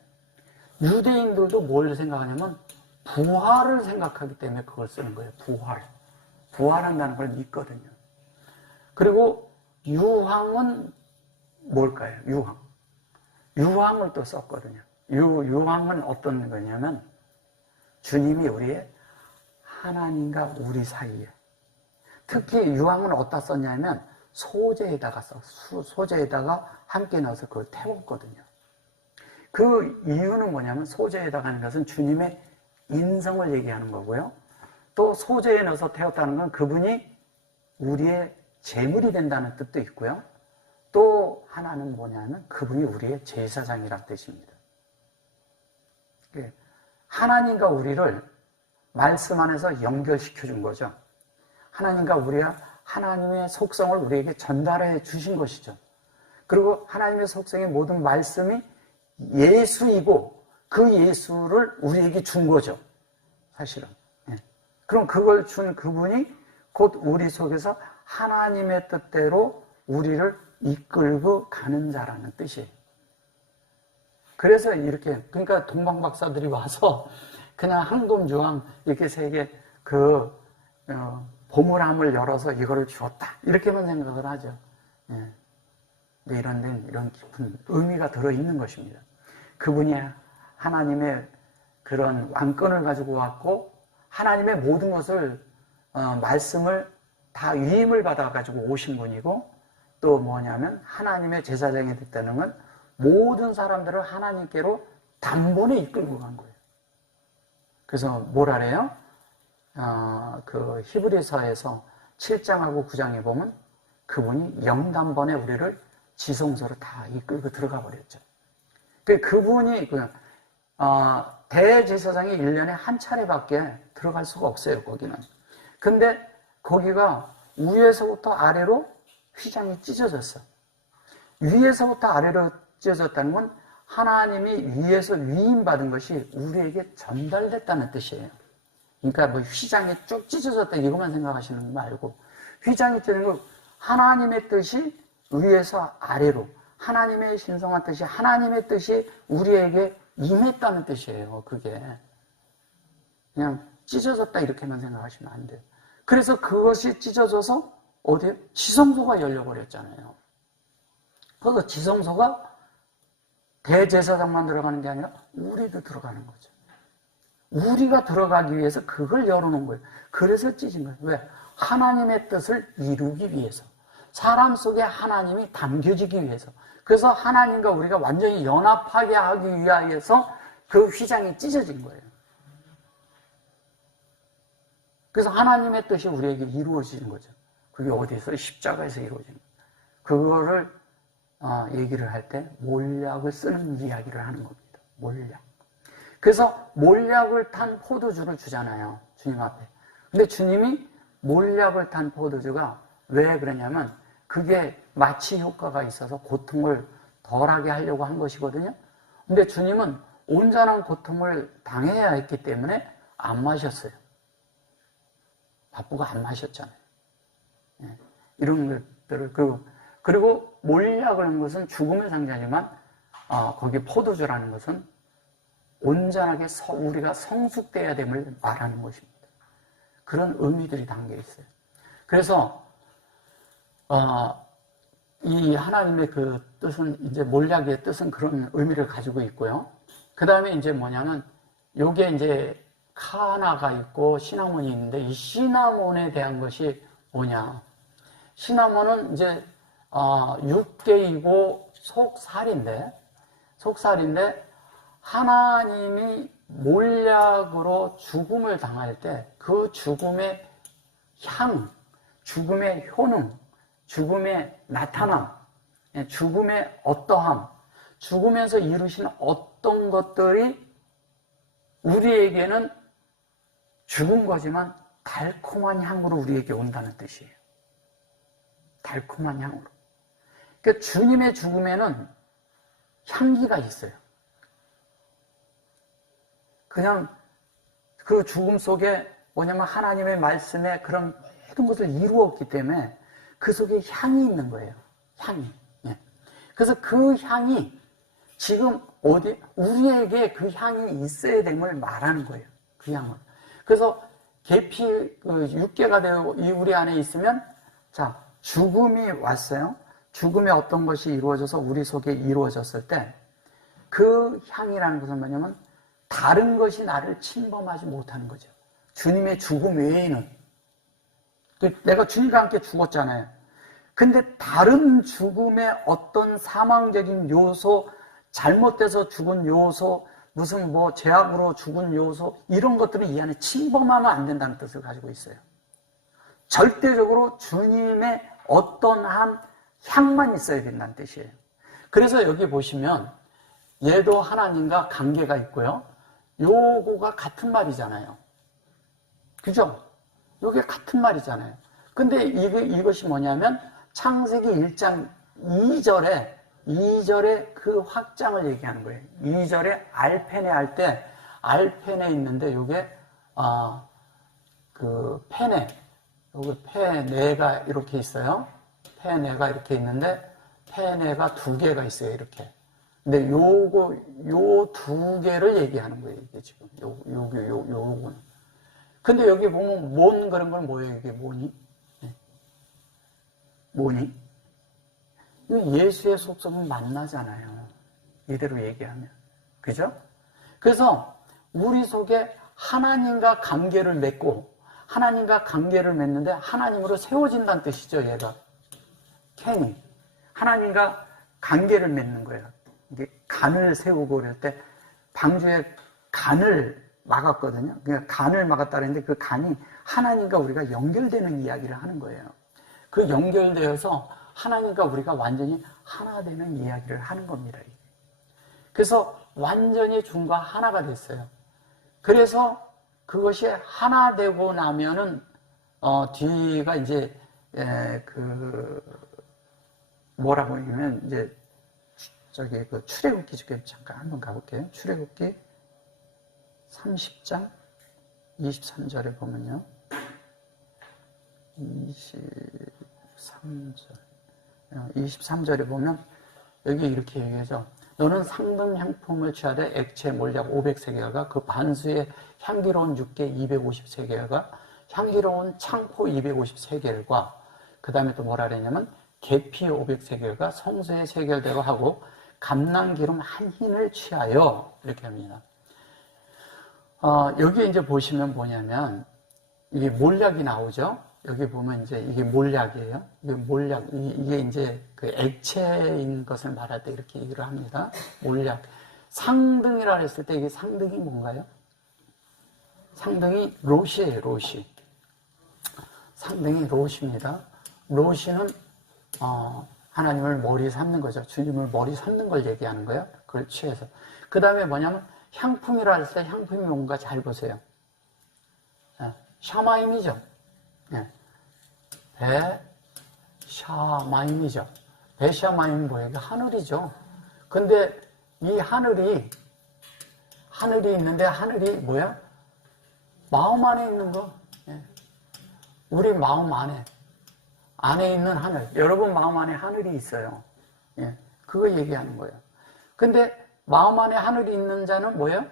유대인들도 뭘 생각하냐면 부활을 생각하기 때문에 그걸 쓰는 거예요. 부활한다는 걸 믿거든요. 그리고 유황은 뭘까요? 유황을 또 썼거든요. 유황은 어떤 거냐면 주님이 우리의 하나님과 우리 사이에, 특히 유황은 어디다 썼냐면 소재에다가 소재에다가 함께 넣어서 그걸 태웠거든요. 그 이유는 뭐냐면 소재에다가 하는 것은 주님의 인성을 얘기하는 거고요. 또 소재에 넣어서 태웠다는 건 그분이 우리의 제물이 된다는 뜻도 있고요. 또 하나는 뭐냐면 그분이 우리의 제사장이라는 뜻입니다. 하나님과 우리를 말씀 안에서 연결시켜 준 거죠. 하나님과 하나님의 속성을 우리에게 전달해 주신 것이죠. 그리고 하나님의 속성의 모든 말씀이 예수이고 그 예수를 우리에게 준 거죠. 사실은. 그럼 그걸 준 그분이 곧 우리 속에서 하나님의 뜻대로 우리를 이끌고 가는 자라는 뜻이에요. 그래서 그러니까 동방박사들이 와서 그냥 황금주황 이렇게 세 개 보물함을 열어서 이거를 주었다, 이렇게만 생각을 하죠. 근데 이런 데는 이런 깊은 의미가 들어있는 것입니다. 그분이 하나님의 그런 왕권을 가지고 왔고, 하나님의 모든 것을, 말씀을 다 위임을 받아가지고 오신 분이고, 또 뭐냐면 하나님의 제사장이 됐다는 건 모든 사람들을 하나님께로 단번에 이끌고 간 거예요. 그래서 뭐라래요? 그 히브리서에서 7장하고 9장에 보면 그분이 영단번에 우리를 지성소로 다 이끌고 들어가 버렸죠. 그분이 대제사장이 1년에 한 차례밖에 들어갈 수가 없어요, 거기는. 근데 거기가 위에서부터 아래로 휘장이 찢어졌어. 위에서부터 아래로 찢어졌다는 건 하나님이 위에서 위임받은 것이 우리에게 전달됐다는 뜻이에요. 그러니까 뭐 휘장이 쭉 찢어졌다 이것만 생각하시는 거 말고, 휘장이 찢어진 건 하나님의 뜻이 위에서 아래로, 하나님의 신성한 뜻이, 하나님의 뜻이 우리에게 임했다는 뜻이에요. 그게 그냥 찢어졌다 이렇게만 생각하시면 안 돼요. 그래서 그것이 찢어져서 어디에? 지성소가 열려버렸잖아요. 그래서 지성소가 대제사장만 들어가는 게 아니라 우리도 들어가는 거죠. 우리가 들어가기 위해서 그걸 열어놓은 거예요. 그래서 찢은 거예요. 왜? 하나님의 뜻을 이루기 위해서, 사람 속에 하나님이 담겨지기 위해서. 그래서 하나님과 우리가 완전히 연합하게 하기 위하여서 그 휘장이 찢어진 거예요. 그래서 하나님의 뜻이 우리에게 이루어지는 거죠. 그게 어디서? 십자가에서 이루어지는 거예요. 그거를 얘기를 할 때 몰약을 쓰는 이야기를 하는 겁니다. 몰약. 그래서 몰약을 탄 포도주를 주잖아요, 주님 앞에. 근데 주님이 몰약을 탄 포도주가 왜 그러냐면 그게 마취 효과가 있어서 고통을 덜하게 하려고 한 것이거든요. 근데 주님은 온전한 고통을 당해야 했기 때문에 안 마셨어요. 바쁘고 안 마셨잖아요. 이런 것들을 그리고 몰약을 한 것은 죽음의 상자지만 거기 포도주라는 것은 온전하게 우리가 성숙돼야 됨을 말하는 것입니다. 그런 의미들이 담겨 있어요. 그래서 이 하나님의 그 뜻은, 이제 몰약의 뜻은 그런 의미를 가지고 있고요. 그 다음에 이제 뭐냐면 요게 이제 카나가 있고 시나몬이 있는데, 이 시나몬에 대한 것이 뭐냐? 시나몬은 이제 육개이고 속살인데 하나님이 몰약으로 죽음을 당할 때 그 죽음의 향, 죽음의 효능, 죽음의 나타남, 죽음의 어떠함, 죽으면서 이루신 어떤 것들이 우리에게는 죽은 거지만 달콤한 향으로 우리에게 온다는 뜻이에요. 달콤한 향으로. 그러니까 주님의 죽음에는 향기가 있어요. 그냥 그 죽음 속에 뭐냐면 하나님의 말씀에 그런 모든 것을 이루었기 때문에 그 속에 향이 있는 거예요. 향이. 예. 그래서 그 향이 지금 우리에게 그 향이 있어야 됨을 말하는 거예요. 그 향을. 그래서 계피 육계가 되고 우리 안에 있으면 자, 죽음이 왔어요. 죽음의 어떤 것이 이루어져서 우리 속에 이루어졌을 때 그 향이라는 것은 뭐냐면 다른 것이 나를 침범하지 못하는 거죠. 주님의 죽음 외에는. 내가 주님과 함께 죽었잖아요. 근데 다른 죽음의 어떤 사망적인 요소, 잘못돼서 죽은 요소, 무슨 뭐 죄악으로 죽은 요소, 이런 것들은 이 안에 침범하면 안 된다는 뜻을 가지고 있어요. 절대적으로 주님의 어떤 한 향만 있어야 된다는 뜻이에요. 그래서 여기 보시면 얘도 하나님과 관계가 있고요. 요거가 같은 말이잖아요. 그죠? 요게 같은 말이잖아요. 근데 이것이 뭐냐면 창세기 1장 2절에 그 확장을 얘기하는 거예요. 2절에 알펜에 할 때 알펜에 있는데 요게 그 페네, 여기 페네가 이렇게 있어요. 페네가 이렇게 있는데 페네가 두 개가 있어요. 이렇게. 근데 요 두 개를 얘기하는 거예요. 이게 지금 요거는. 근데 여기 보면 뭔 그런 건 뭐예요? 이게 뭐니? 네. 뭐니? 예수의 속성은 만나잖아요. 이대로 얘기하면. 그죠? 그래서 우리 속에 하나님과 관계를 맺고 하나님과 관계를 맺는데 하나님으로 세워진다는 뜻이죠. 얘가. 캔이. 하나님과 관계를 맺는 거예요. 이게 간을 세우고 그럴 때 방주에 간을 막았거든요. 그러니까 간을 막았다 그랬는데 그 간이 하나님과 우리가 연결되는 이야기를 하는 거예요. 그 연결되어서 하나님과 우리가 완전히 하나 되는 이야기를 하는 겁니다. 그래서 완전히 중과 하나가 됐어요. 그래서 그것이 하나 되고 나면은 뒤가 이제 뭐라고 하냐면 이제 저기 그 출애굽기 잠깐 한번 가볼게요. 출애굽기 30장 23절에 보면요. 23절에 보면 여기 이렇게 얘기하죠. 너는 상등 향품을 취하되 액체 몰약 500세겔과 그 반수의 향기로운 육개 250세겔과 향기로운 창포 250세겔과 그 다음에 또 뭐라 그랬냐면 계피 500세겔과 성수의 세겔대로 하고 감람기름 한 흰을 취하여 이렇게 합니다. 여기 이제 보시면 뭐냐면 이게 몰약이 나오죠. 여기 보면 이제 이게 몰약이에요. 이게 몰약, 이게 이제 그 액체인 것을 말할 때 이렇게 얘기를 합니다. 몰약. 상등이라 했을 때 이게 상등이 뭔가요? 상등이 롯이에요, 롯이. 상등이 롯입니다. 롯이는, 하나님을 머리 삼는 거죠. 주님을 머리 삼는 걸 얘기하는 거예요. 그걸 취해서. 그 다음에 뭐냐면 향품이라 했을 때 향품이 뭔가 잘 보세요. 샤마임이죠. 네. 베샤마임이죠. 베샤마임은 뭐예요? 하늘이죠. 근데 이 하늘이 있는데 하늘이 뭐야? 마음 안에 있는 거. 예. 우리 마음 안에 있는 하늘. 여러분 마음 안에 하늘이 있어요. 예. 그거 얘기하는 거예요. 근데 마음 안에 하늘이 있는 자는 뭐예요?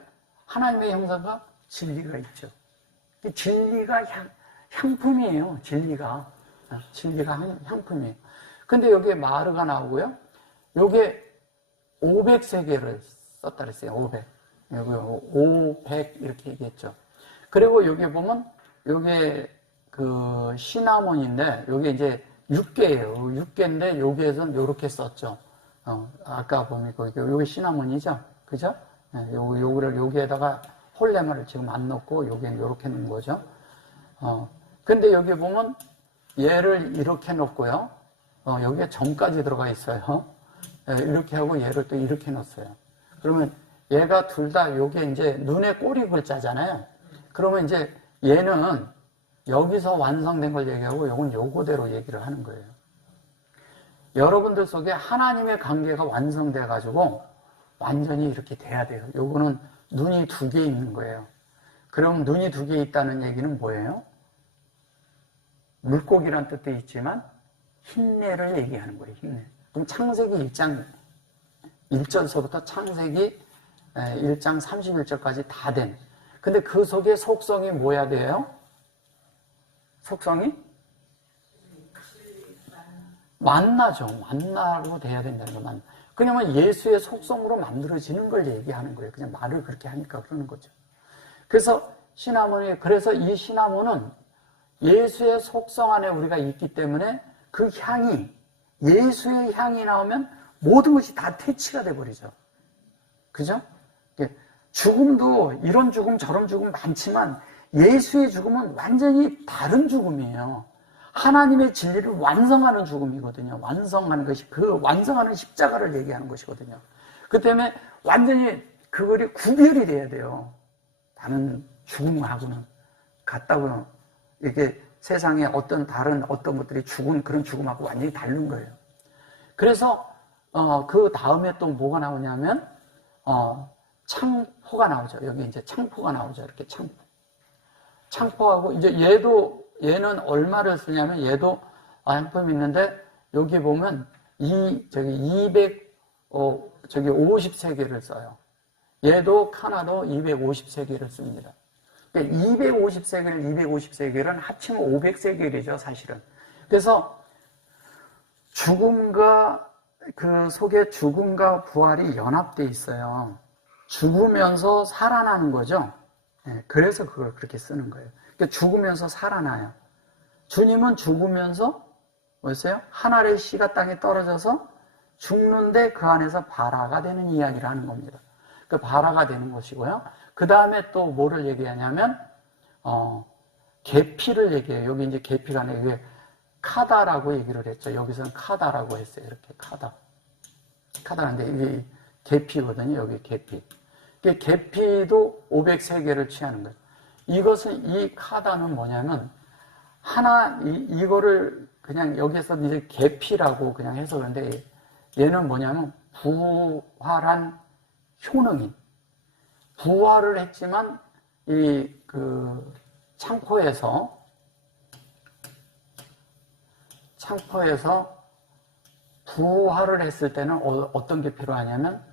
하나님의 형상과 진리가 있죠. 진리가 향품이에요. 진리가 향품이에요. 근데 여기에 마르가 나오고요. 요게 500세겔을 썼다 그랬어요. 500. 여기 500 이렇게 얘기했죠. 그리고 여기 보면 요게 그 시나몬인데 요게 이제 6개예요. 6개인데 여기에서는 요렇게 썼죠. 아까 보면 요게 시나몬이죠. 그죠? 요거를 여기에다가 홀레마를 지금 안 넣고 여기는 이렇게 넣은 거죠. 근데 여기 보면 얘를 이렇게 넣고요. 여기에 점까지 들어가 있어요. 이렇게 하고 얘를 또 이렇게 넣었어요. 그러면 얘가 둘 다 요게 이제 눈의 꼬리 글자잖아요. 그러면 이제 얘는 여기서 완성된 걸 얘기하고 요건 요거대로 얘기를 하는 거예요. 여러분들 속에 하나님의 관계가 완성돼 가지고 완전히 이렇게 돼야 돼요. 요거는 눈이 두 개 있는 거예요. 그럼 눈이 두 개 있다는 얘기는 뭐예요? 물고기란 뜻도 있지만 힘내를 얘기하는 거예요. 힘내. 그럼 창세기 1장 1절서부터 창세기 1장 31절까지 다 된. 근데 그 속에 속성이 뭐야 돼요? 속성이? 만나죠. 만나로 돼야 된다는 것만. 그냥 예수의 속성으로 만들어지는 걸 얘기하는 거예요. 그냥 말을 그렇게 하니까 그러는 거죠. 그래서 그래서 이 시나몬은 예수의 속성 안에 우리가 있기 때문에 그 향이, 예수의 향이 나오면 모든 것이 다 퇴치가 돼버리죠. 그죠? 죽음도 이런 죽음 저런 죽음 많지만 예수의 죽음은 완전히 다른 죽음이에요. 하나님의 진리를 완성하는 죽음이거든요. 완성하는 것이, 그 완성하는 십자가를 얘기하는 것이거든요. 그 때문에 완전히 그걸이 구별이 돼야 돼요. 다른 죽음하고는 같다고요. 이게 세상에 다른 어떤 것들이 죽은 그런 죽음하고 완전히 다른 거예요. 그래서 그 다음에 또 뭐가 나오냐면 창포가 나오죠. 여기 이제 창포가 나오죠. 이렇게 창포하고 이제 얘는 얼마를 쓰냐면 얘도 양품이 있는데 여기 보면 50세계를 써요. 얘도 카나도 250세계를 씁니다. 250세계를 합치면 500세계이죠, 사실은. 그래서 그 속에 죽음과 부활이 연합되어 있어요. 죽으면서 살아나는 거죠. 그래서 그걸 그렇게 쓰는 거예요. 그러니까 죽으면서 살아나요. 주님은 죽으면서 뭐였어요? 하늘의 씨가 땅에 떨어져서 죽는데 그 안에서 발화가 되는 이야기를 하는 겁니다. 그 발화가 되는 것이고요. 그 다음에 또 뭐를 얘기하냐면 계피를 얘기해요. 여기 이제 계피가 아니라 이게 카다라고 얘기를 했죠. 여기서는 카다라고 했어요. 이렇게 카다인데 이게 계피거든요. 여기 계피. 계피도 500세계를 취하는 거예요. 이 카다는 뭐냐면 이거를 그냥 여기서 이제 계피라고 그냥 해서 그런데 얘는 뭐냐면 부활한 효능인. 부활을 했지만 그 창포에서 부활을 했을 때는 어떤 게 필요하냐면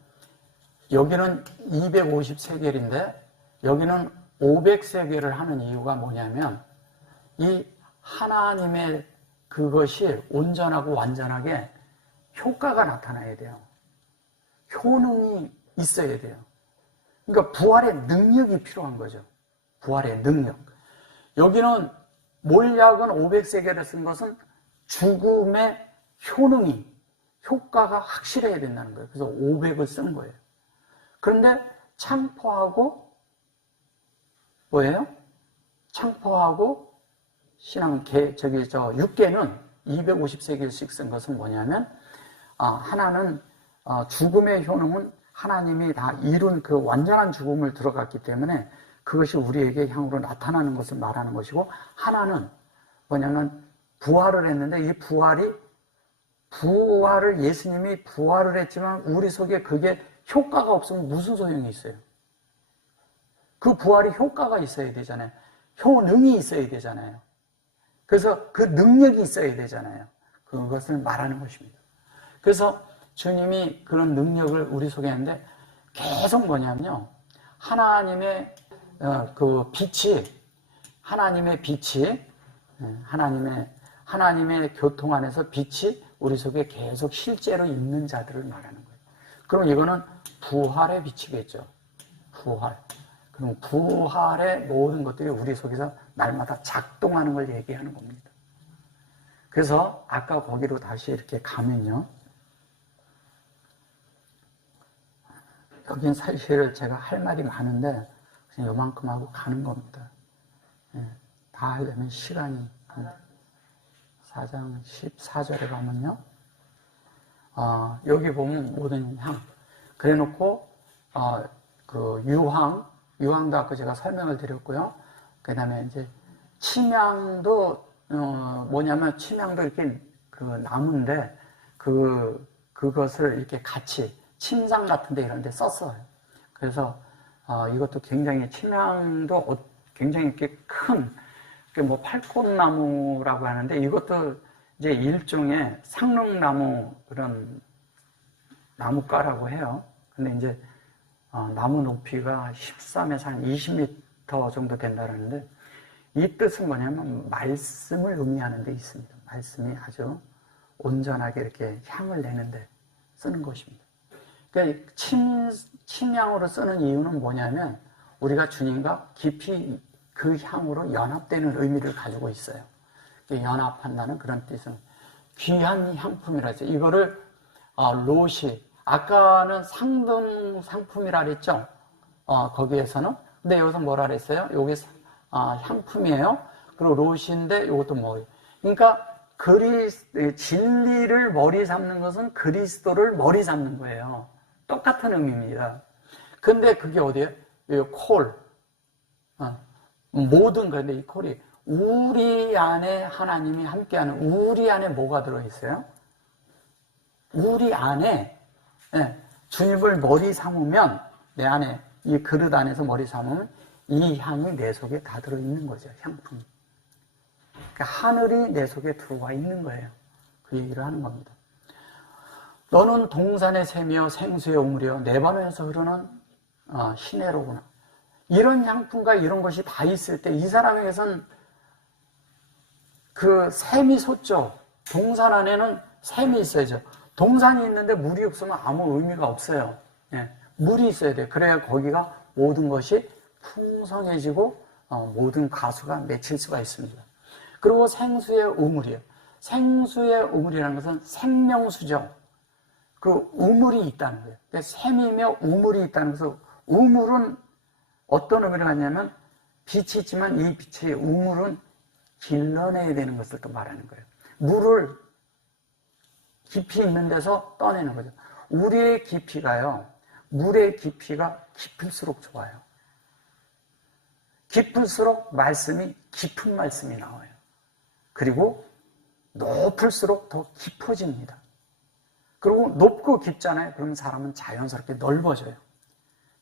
여기는 250세겔인데 여기는 500세겔을 하는 이유가 뭐냐면 이 하나님의 그것이 온전하고 완전하게 효과가 나타나야 돼요. 효능이 있어야 돼요. 그러니까 부활의 능력이 필요한 거죠. 부활의 능력. 여기는 몰약은 500세겔을 쓴 것은 죽음의 효과가 확실해야 된다는 거예요. 그래서 500을 쓴 거예요. 그런데 창포하고 뭐예요? 창포하고 육계는 250세겔씩 쓴 것은 뭐냐면 하나는 죽음의 효능은 하나님이 다 이룬 그 완전한 죽음을 들어갔기 때문에 그것이 우리에게 향으로 나타나는 것을 말하는 것이고, 하나는 뭐냐면 부활을 했는데 이 부활을 예수님이 부활을 했지만 우리 속에 그게 효과가 없으면 무슨 소용이 있어요? 그 부활이 효과가 있어야 되잖아요. 효능이 있어야 되잖아요. 그래서 그 능력이 있어야 되잖아요. 그것을 말하는 것입니다. 그래서 주님이 그런 능력을 우리 속에 했는데 계속 뭐냐면요. 하나님의 그 빛이, 하나님의 교통 안에서 빛이 우리 속에 계속 실제로 있는 자들을 말하는 거예요. 그럼 이거는 부활의 빛이겠죠. 부활. 그럼 부활의 모든 것들이 우리 속에서 날마다 작동하는 걸 얘기하는 겁니다. 그래서 아까 거기로 다시 이렇게 가면요. 여긴 사실 제가 할 말이 많은데 요만큼 하고 가는 겁니다. 예, 다 하려면 시간이 4장 14절에 가면요. 여기 보면 모든 향. 그래 놓고, 그 유황도 아까 제가 설명을 드렸고요. 그 다음에 이제 침향도, 뭐냐면 침향도 이렇게 그 나무인데, 그것을 이렇게 같이 침상 같은데 이런 데 썼어요. 그래서, 이것도 굉장히 침향도 굉장히 이렇게 큰, 뭐 팔꽃나무라고 하는데 이것도 이제 일종의 상릉나무 그런 나무과라고 해요. 근데 이제 나무 높이가 13에서 한 20m 정도 된다는데 이 뜻은 뭐냐면 말씀을 의미하는 데 있습니다. 말씀이 아주 온전하게 이렇게 향을 내는데 쓰는 것입니다. 그러니까 침향으로 쓰는 이유는 뭐냐면 우리가 주님과 깊이 그 향으로 연합되는 의미를 가지고 있어요. 연합한다는 그런 뜻은 귀한 향품이라 했죠. 이거를 롯이 아까는 상등 상품이라 그랬죠. 거기에서는 근데 여기서 뭐라 그랬어요? 여기 향품이에요. 그리고 롯인데 이것도 뭐예요? 그러니까 진리를 머리 삼는 것은 그리스도를 머리 삼는 거예요. 똑같은 의미입니다. 근데 그게 어디예요? 이 콜. 모든 건데 이 콜이 우리 안에 하나님이 함께하는 우리 안에 뭐가 들어있어요? 우리 안에 주님을 머리 삼으면 내 안에 이 그릇 안에서 머리 삼으면 이 향이 내 속에 다 들어있는 거죠. 향품이. 그러니까 하늘이 내 속에 들어와 있는 거예요. 그 얘기를 하는 겁니다. 너는 동산의 샘이여 생수의 우물이여 레바논에서 흐르는 시내로구나. 이런 향품과 이런 것이 다 있을 때 이 사람에게선 그 샘이 솟죠. 동산 안에는 샘이 있어야죠. 동산이 있는데 물이 없으면 아무 의미가 없어요. 물이 있어야 돼요. 그래야 거기가 모든 것이 풍성해지고 모든 가수가 맺힐 수가 있습니다. 그리고 생수의 우물이에요. 생수의 우물이라는 것은 생명수죠. 그 우물이 있다는 거예요. 샘이며 우물이 있다는 것은 우물은 어떤 의미를 갖냐면 빛이 있지만 이 빛의 우물은 길러내야 되는 것을 또 말하는 거예요. 물을 깊이 있는 데서 떠내는 거죠. 우리의 깊이가요. 물의 깊이가 깊을수록 좋아요. 깊을수록 말씀이 깊은 말씀이 나와요. 그리고 높을수록 더 깊어집니다. 그리고 높고 깊잖아요. 그러면 사람은 자연스럽게 넓어져요.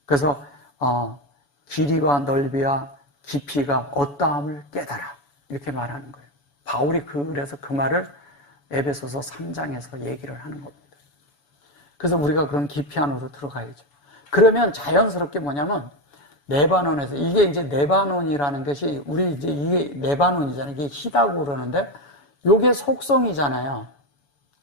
그래서 길이와 넓이와 깊이가 어떠함을 깨달아 이렇게 말하는 거예요. 바울이 그래서 그 말을 에베소서 3장에서 얘기를 하는 겁니다. 그래서 우리가 그런 깊이 안으로 들어가야죠. 그러면 자연스럽게 뭐냐면 레바논에서 이게 이제 레바논이라는 것이 우리 이제 이게 레바논이잖아요. 이게 희다고 그러는데 이게 속성이잖아요.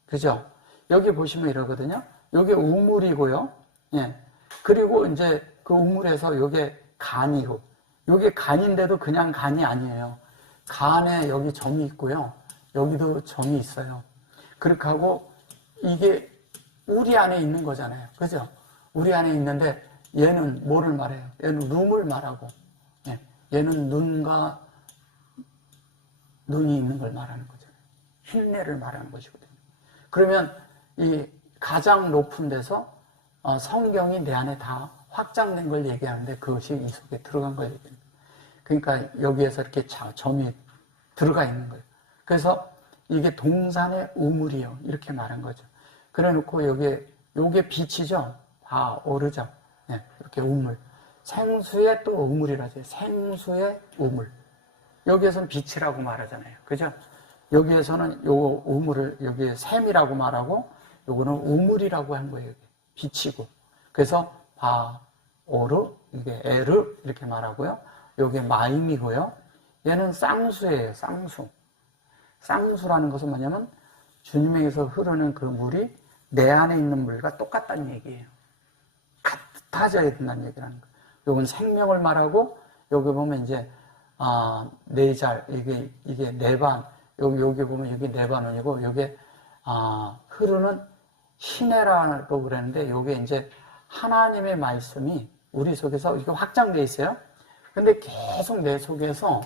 그죠? 여기 보시면 이러거든요. 이게 우물이고요. 예. 그리고 이제 그 우물에서 이게 간이고 이게 간인데도 그냥 간이 아니에요. 간에 여기 점이 있고요. 여기도 점이 있어요. 그렇게 하고 이게 우리 안에 있는 거잖아요. 그죠? 우리 안에 있는데 얘는 뭐를 말해요? 얘는 룸을 말하고 얘는 눈과 눈이 있는 걸 말하는 거죠. 흉내를 말하는 것이거든요. 그러면 이 가장 높은 데서 성경이 내 안에 다 확장된 걸 얘기하는데 그것이 이 속에 들어간 걸 얘기합니다. 그러니까 여기에서 이렇게 점이 들어가 있는 거예요. 그래서 이게 동산의 우물이요. 이렇게 말한 거죠. 그래 놓고 요게 빛이죠. 다 오르죠. 이렇게 우물. 생수의 또 우물이라죠. 생수의 우물. 여기에서는 빛이라고 말하잖아요. 그죠? 여기에서는 요 우물을 여기에 샘이라고 말하고 요거는 우물이라고 한 거예요. 빛이고. 그래서 오르, 이게 에르 이렇게 말하고요. 요게 마임이고요. 얘는 쌍수예요. 쌍수. 쌍수라는 것은 뭐냐면 주님에게서 흐르는 그 물이 내 안에 있는 물과 똑같다는 얘기예요. 같아져야 된다는 얘기라는 거예요. 요건 생명을 말하고 여기 보면 이제 네잘 이게 네반 여기 보면 여기 네반원이고 여기 흐르는 시내라고 그랬는데 요게 이제 하나님의 말씀이 우리 속에서 이게 확장돼 있어요. 근데 계속 내 속에서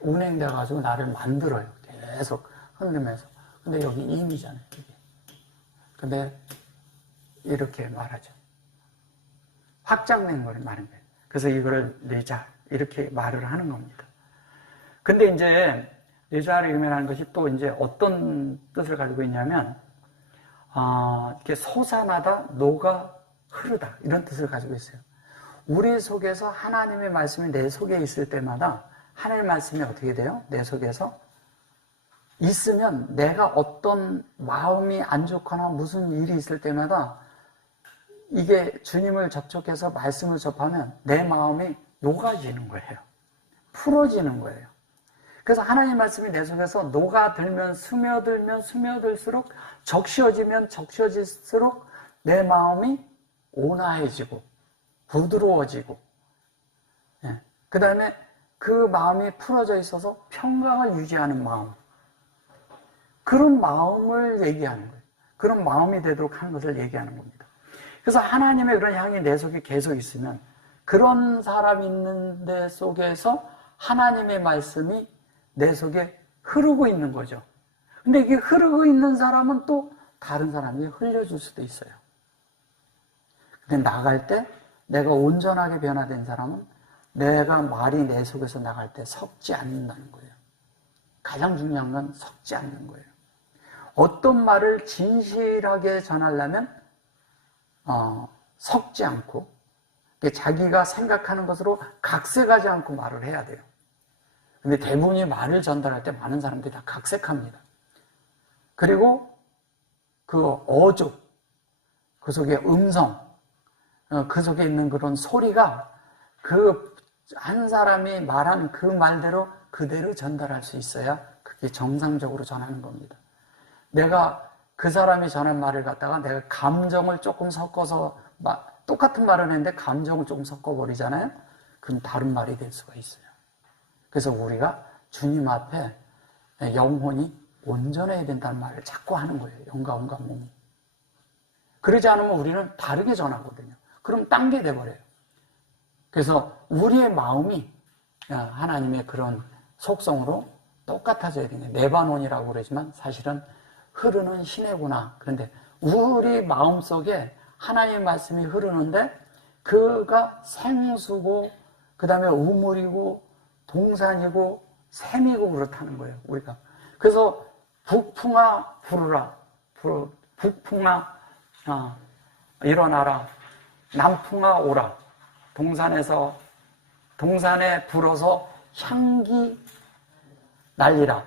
운행돼가지고 나를 만들어요. 계속 흔들면서. 근데 여기 임이잖아요. 이게. 근데 이렇게 말하죠. 확장된 걸 말하는 거예요. 그래서 이거를 내자 이렇게 말을 하는 겁니다. 근데 이제 내자르임이라는 것이 또 이제 어떤 뜻을 가지고 있냐면 이렇게 솟아나다 녹아 흐르다 이런 뜻을 가지고 있어요. 우리 속에서 하나님의 말씀이 내 속에 있을 때마다 하나님의 말씀이 어떻게 돼요? 내 속에서 있으면 내가 어떤 마음이 안 좋거나 무슨 일이 있을 때마다 이게 주님을 접촉해서 말씀을 접하면 내 마음이 녹아지는 거예요. 풀어지는 거예요. 그래서 하나님 말씀이 내 속에서 녹아들면 스며들수록 적셔지면 적셔질수록 내 마음이 온화해지고 부드러워지고 그 다음에 그 마음이 풀어져 있어서 평강을 유지하는 마음 그런 마음을 얘기하는 거예요. 그런 마음이 되도록 하는 것을 얘기하는 겁니다. 그래서 하나님의 그런 향이 내 속에 계속 있으면 그런 사람 있는 데 속에서 하나님의 말씀이 내 속에 흐르고 있는 거죠. 근데 이게 흐르고 있는 사람은 또 다른 사람이 흘려줄 수도 있어요. 근데 나갈 때 내가 온전하게 변화된 사람은 내가 말이 내 속에서 나갈 때 섞지 않는다는 거예요. 가장 중요한 건 섞지 않는 거예요. 어떤 말을 진실하게 전하려면 섞지 않고 자기가 생각하는 것으로 각색하지 않고 말을 해야 돼요. 근데 대부분이 말을 전달할 때 많은 사람들이 다 각색합니다. 그리고 그 어조, 그 속에 음성, 그 속에 있는 그런 소리가 그 한 사람이 말한 그 말대로 그대로 전달할 수 있어야 그게 정상적으로 전하는 겁니다. 내가 그 사람이 전한 말을 갖다가 내가 감정을 조금 섞어서 똑같은 말을 했는데 감정을 조금 섞어버리잖아요. 그럼 다른 말이 될 수가 있어요. 그래서 우리가 주님 앞에 영혼이 온전해야 된다는 말을 자꾸 하는 거예요. 영과 온과 몸이. 그러지 않으면 우리는 다르게 전하거든요. 그럼 딴 게 돼버려요. 그래서 우리의 마음이 하나님의 그런 속성으로 똑같아져야 되는 거예요. 레바논이라고 그러지만 사실은 흐르는 시내구나. 그런데 우리 마음속에 하나님의 말씀이 흐르는데 그가 생수고 그 다음에 우물이고 동산이고 샘이고 그렇다는 거예요. 우리가. 그래서 북풍아 부르라. 북풍아 일어나라. 남풍아 오라. 동산에 불어서 향기 날리라.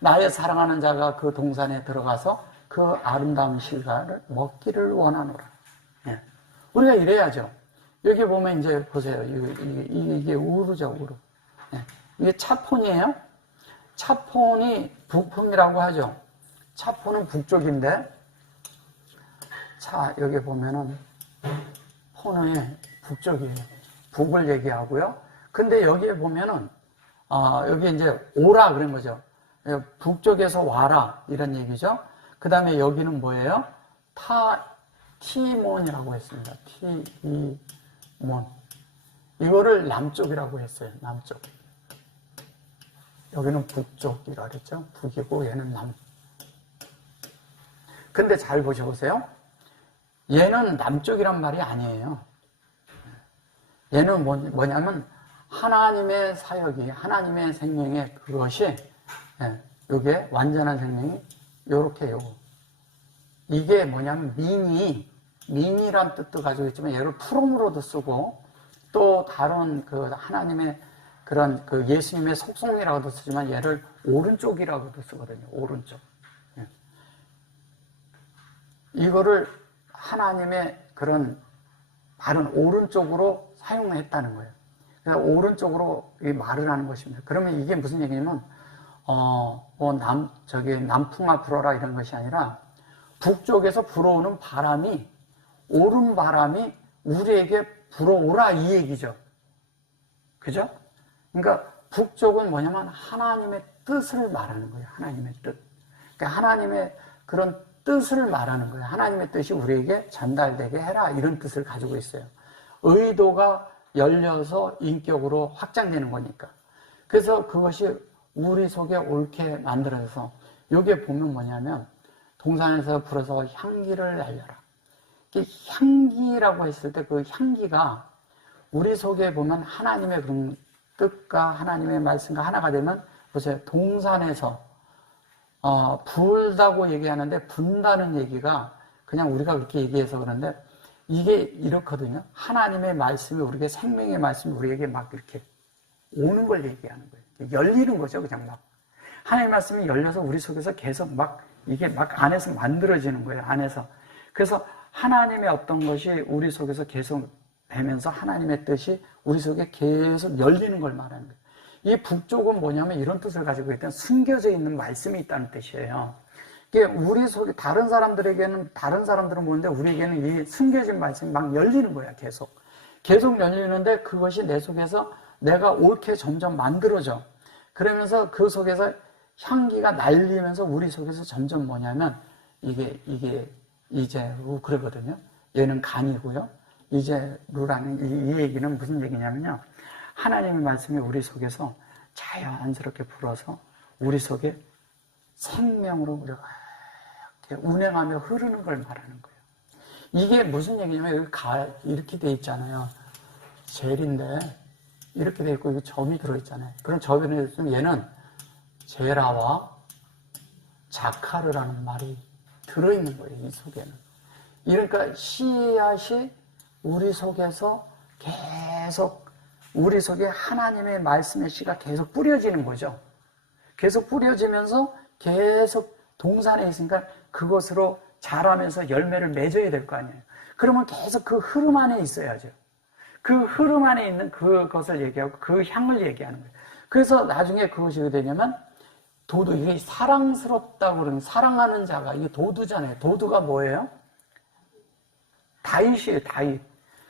나의 사랑하는 자가 그 동산에 들어가서 그 아름다운 실과를 먹기를 원하노라. 예. 우리가 이래야죠. 여기 보면 이제 보세요. 이게 우르죠, 우르. 예. 이게 차폰이에요. 차폰이 북풍이라고 하죠. 차폰은 북쪽인데, 자, 여기 보면은, 폰의 북쪽이에요. 북을 얘기하고요. 근데 여기에 보면은, 여기 이제 오라 그런 거죠. 북쪽에서 와라 이런 얘기죠. 그 다음에 여기는 뭐예요? 티몬이라고 했습니다. 티몬. 이거를 남쪽이라고 했어요. 남쪽. 여기는 북쪽이라 그랬죠. 북이고 얘는 남. 근데 잘 보셔보세요. 얘는 남쪽이란 말이 아니에요. 얘는 뭐냐면 하나님의 사역이, 하나님의 생명의 그것이, 요게 완전한 생명이 요렇게 요거. 이게 뭐냐면 민이란 뜻도 가지고 있지만 얘를 푸름으로도 쓰고 또 다른 그 하나님의 그런 그 예수님의 속성이라고도 쓰지만 얘를 오른쪽이라고도 쓰거든요. 오른쪽. 이거를 하나님의 그런 바른 오른쪽으로 사용했다는 거예요. 그래서 오른쪽으로 말을 하는 것입니다. 그러면 이게 무슨 얘기냐면, 남풍아 불어라 이런 것이 아니라, 북쪽에서 불어오는 바람이, 오른 바람이 우리에게 불어오라 이 얘기죠. 그죠? 그러니까 북쪽은 뭐냐면 하나님의 뜻을 말하는 거예요. 하나님의 뜻. 그러니까 하나님의 그런 뜻을 말하는 거예요. 하나님의 뜻이 우리에게 전달되게 해라 이런 뜻을 가지고 있어요. 의도가 열려서 인격으로 확장되는 거니까. 그래서 그것이 우리 속에 옳게 만들어서 요게 보면 뭐냐면 동산에서 불어서 향기를 날려라. 향기라고 했을 때 그 향기가 우리 속에 보면 하나님의 그런 뜻과 하나님의 말씀과 하나가 되면 보세요. 동산에서 불다고 얘기하는데 분다는 얘기가 그냥 우리가 그렇게 얘기해서 그런데 이게 이렇거든요. 하나님의 말씀이 우리에게 생명의 말씀이 우리에게 막 이렇게 오는 걸 얘기하는 거예요. 열리는 거죠. 그냥 막. 하나님의 말씀이 열려서 우리 속에서 계속 막 이게 막 안에서 만들어지는 거예요. 안에서. 그래서 하나님의 어떤 것이 우리 속에서 계속 되면서 하나님의 뜻이 우리 속에 계속 열리는 걸 말하는 거예요. 이 북쪽은 뭐냐면 이런 뜻을 가지고 있다면 숨겨져 있는 말씀이 있다는 뜻이에요. 이게 우리 속에 다른 사람들에게는 다른 사람들은 모르는데 우리에게는 이 숨겨진 말씀이 막 열리는 거야. 계속 열리는데 그것이 내 속에서 내가 옳게 점점 만들어져. 그러면서 그 속에서 향기가 날리면서 우리 속에서 점점 뭐냐면 이게 이제 그러거든요. 얘는 간이고요. 이제 루라는 이 얘기는 무슨 얘기냐면요. 하나님의 말씀이 우리 속에서 자연스럽게 불어서 우리 속에 생명으로 우리가 이렇게 운행하며 흐르는 걸 말하는 거예요. 이게 무슨 얘기냐면 여기 이렇게 돼 있잖아요. 젤인데 이렇게 돼 있고 여기 점이 들어있잖아요. 그럼 점이 있으면 얘는 제라와 자카르라는 말이 들어있는 거예요. 이 속에는. 그러니까 씨앗이 우리 속에서 계속 우리 속에 하나님의 말씀의 씨가 계속 뿌려지는 거죠. 계속 뿌려지면서 계속 동산에 있으니까 그것으로 자라면서 열매를 맺어야 될 거 아니에요. 그러면 계속 그 흐름 안에 있어야죠. 그 흐름 안에 있는 그것을 얘기하고 그 향을 얘기하는 거예요. 그래서 나중에 그것이 어떻게 되냐면 도두, 이게 사랑스럽다고 그러는 사랑하는 자가 이게 도두잖아요. 도두가 뭐예요? 다윗이에요. 다윗.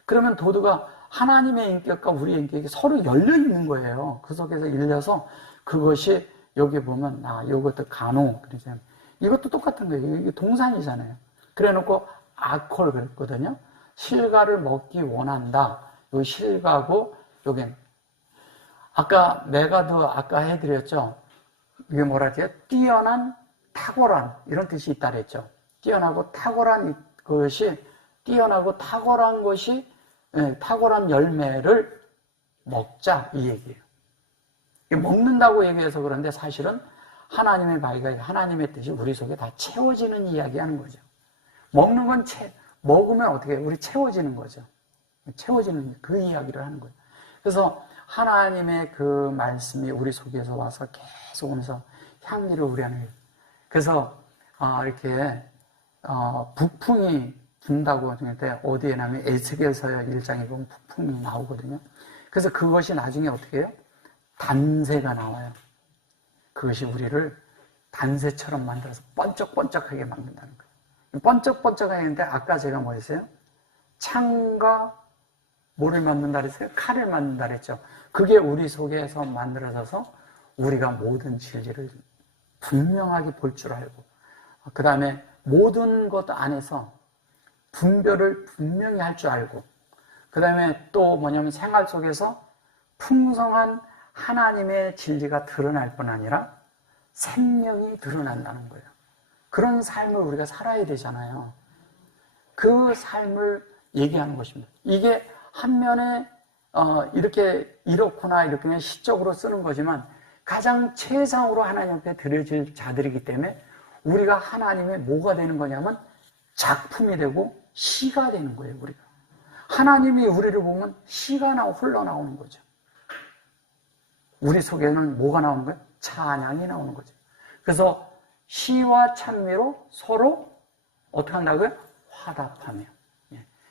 그러면 도두가 하나님의 인격과 우리의 인격이 서로 열려 있는 거예요. 그 속에서 일려서 그것이 여기 보면 이것도 간호 그러잖아요. 이것도 똑같은 거예요. 이게 동산이잖아요. 그래놓고 아콜 그랬거든요. 실과를 먹기 원한다. 요 실과고 여긴 아까 메가드 아까 해드렸죠. 이게 뭐라 했죠? 뛰어난 탁월한 이런 뜻이 있다 그랬죠. 뛰어나고 탁월한 것이 뛰어나고 탁월한 것이 탁월한 열매를 먹자 이 얘기예요. 먹는다고 얘기해서 그런데 사실은 하나님의 바위가 하나님의 뜻이 우리 속에 다 채워지는 이야기하는 거죠. 먹는 건 먹으면 어떻게 해요? 우리 채워지는 거죠. 채워지는 그 이야기를 하는 거예요. 그래서 하나님의 그 말씀이 우리 속에서 와서 계속 오면서 향기를 우리 안에 그래서 이렇게 북풍이 분다고 하는데 어디에 나면 에스겔서야 1장에 보면 북풍이 나오거든요. 그래서 그것이 나중에 어떻게 해요? 단새가 나와요. 그것이 우리를 단새처럼 만들어서 번쩍번쩍하게 만든다는 거예요. 번쩍번쩍하게 했는데 아까 제가 뭐 했어요? 창과 뭐를 만든다 그랬어요? 칼을 만든다 그랬죠. 그게 우리 속에서 만들어져서 우리가 모든 진리를 분명하게 볼 줄 알고 그 다음에 모든 것 안에서 분별을 분명히 할 줄 알고 그 다음에 또 뭐냐면 생활 속에서 풍성한 하나님의 진리가 드러날 뿐 아니라 생명이 드러난다는 거예요. 그런 삶을 우리가 살아야 되잖아요. 그 삶을 얘기하는 것입니다. 이게 한면에 이렇구나 이렇게 그냥 시적으로 쓰는 거지만 가장 최상으로 하나님 앞에 드려질 자들이기 때문에 우리가 하나님의 뭐가 되는 거냐면 작품이 되고 시가 되는 거예요. 우리가 하나님이 우리를 보면 시가 흘러나오는 거죠. 우리 속에는 뭐가 나오는 거예요? 찬양이 나오는 거죠. 그래서 시와 찬미로 서로 어떻게 한다고요? 화답하며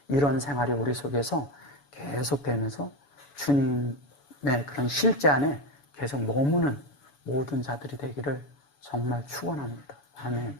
이런 생활이 우리 속에서 계속되면서 주님의 그런 실제 안에 계속 머무는 모든 자들이 되기를 정말 축원합니다. 아멘.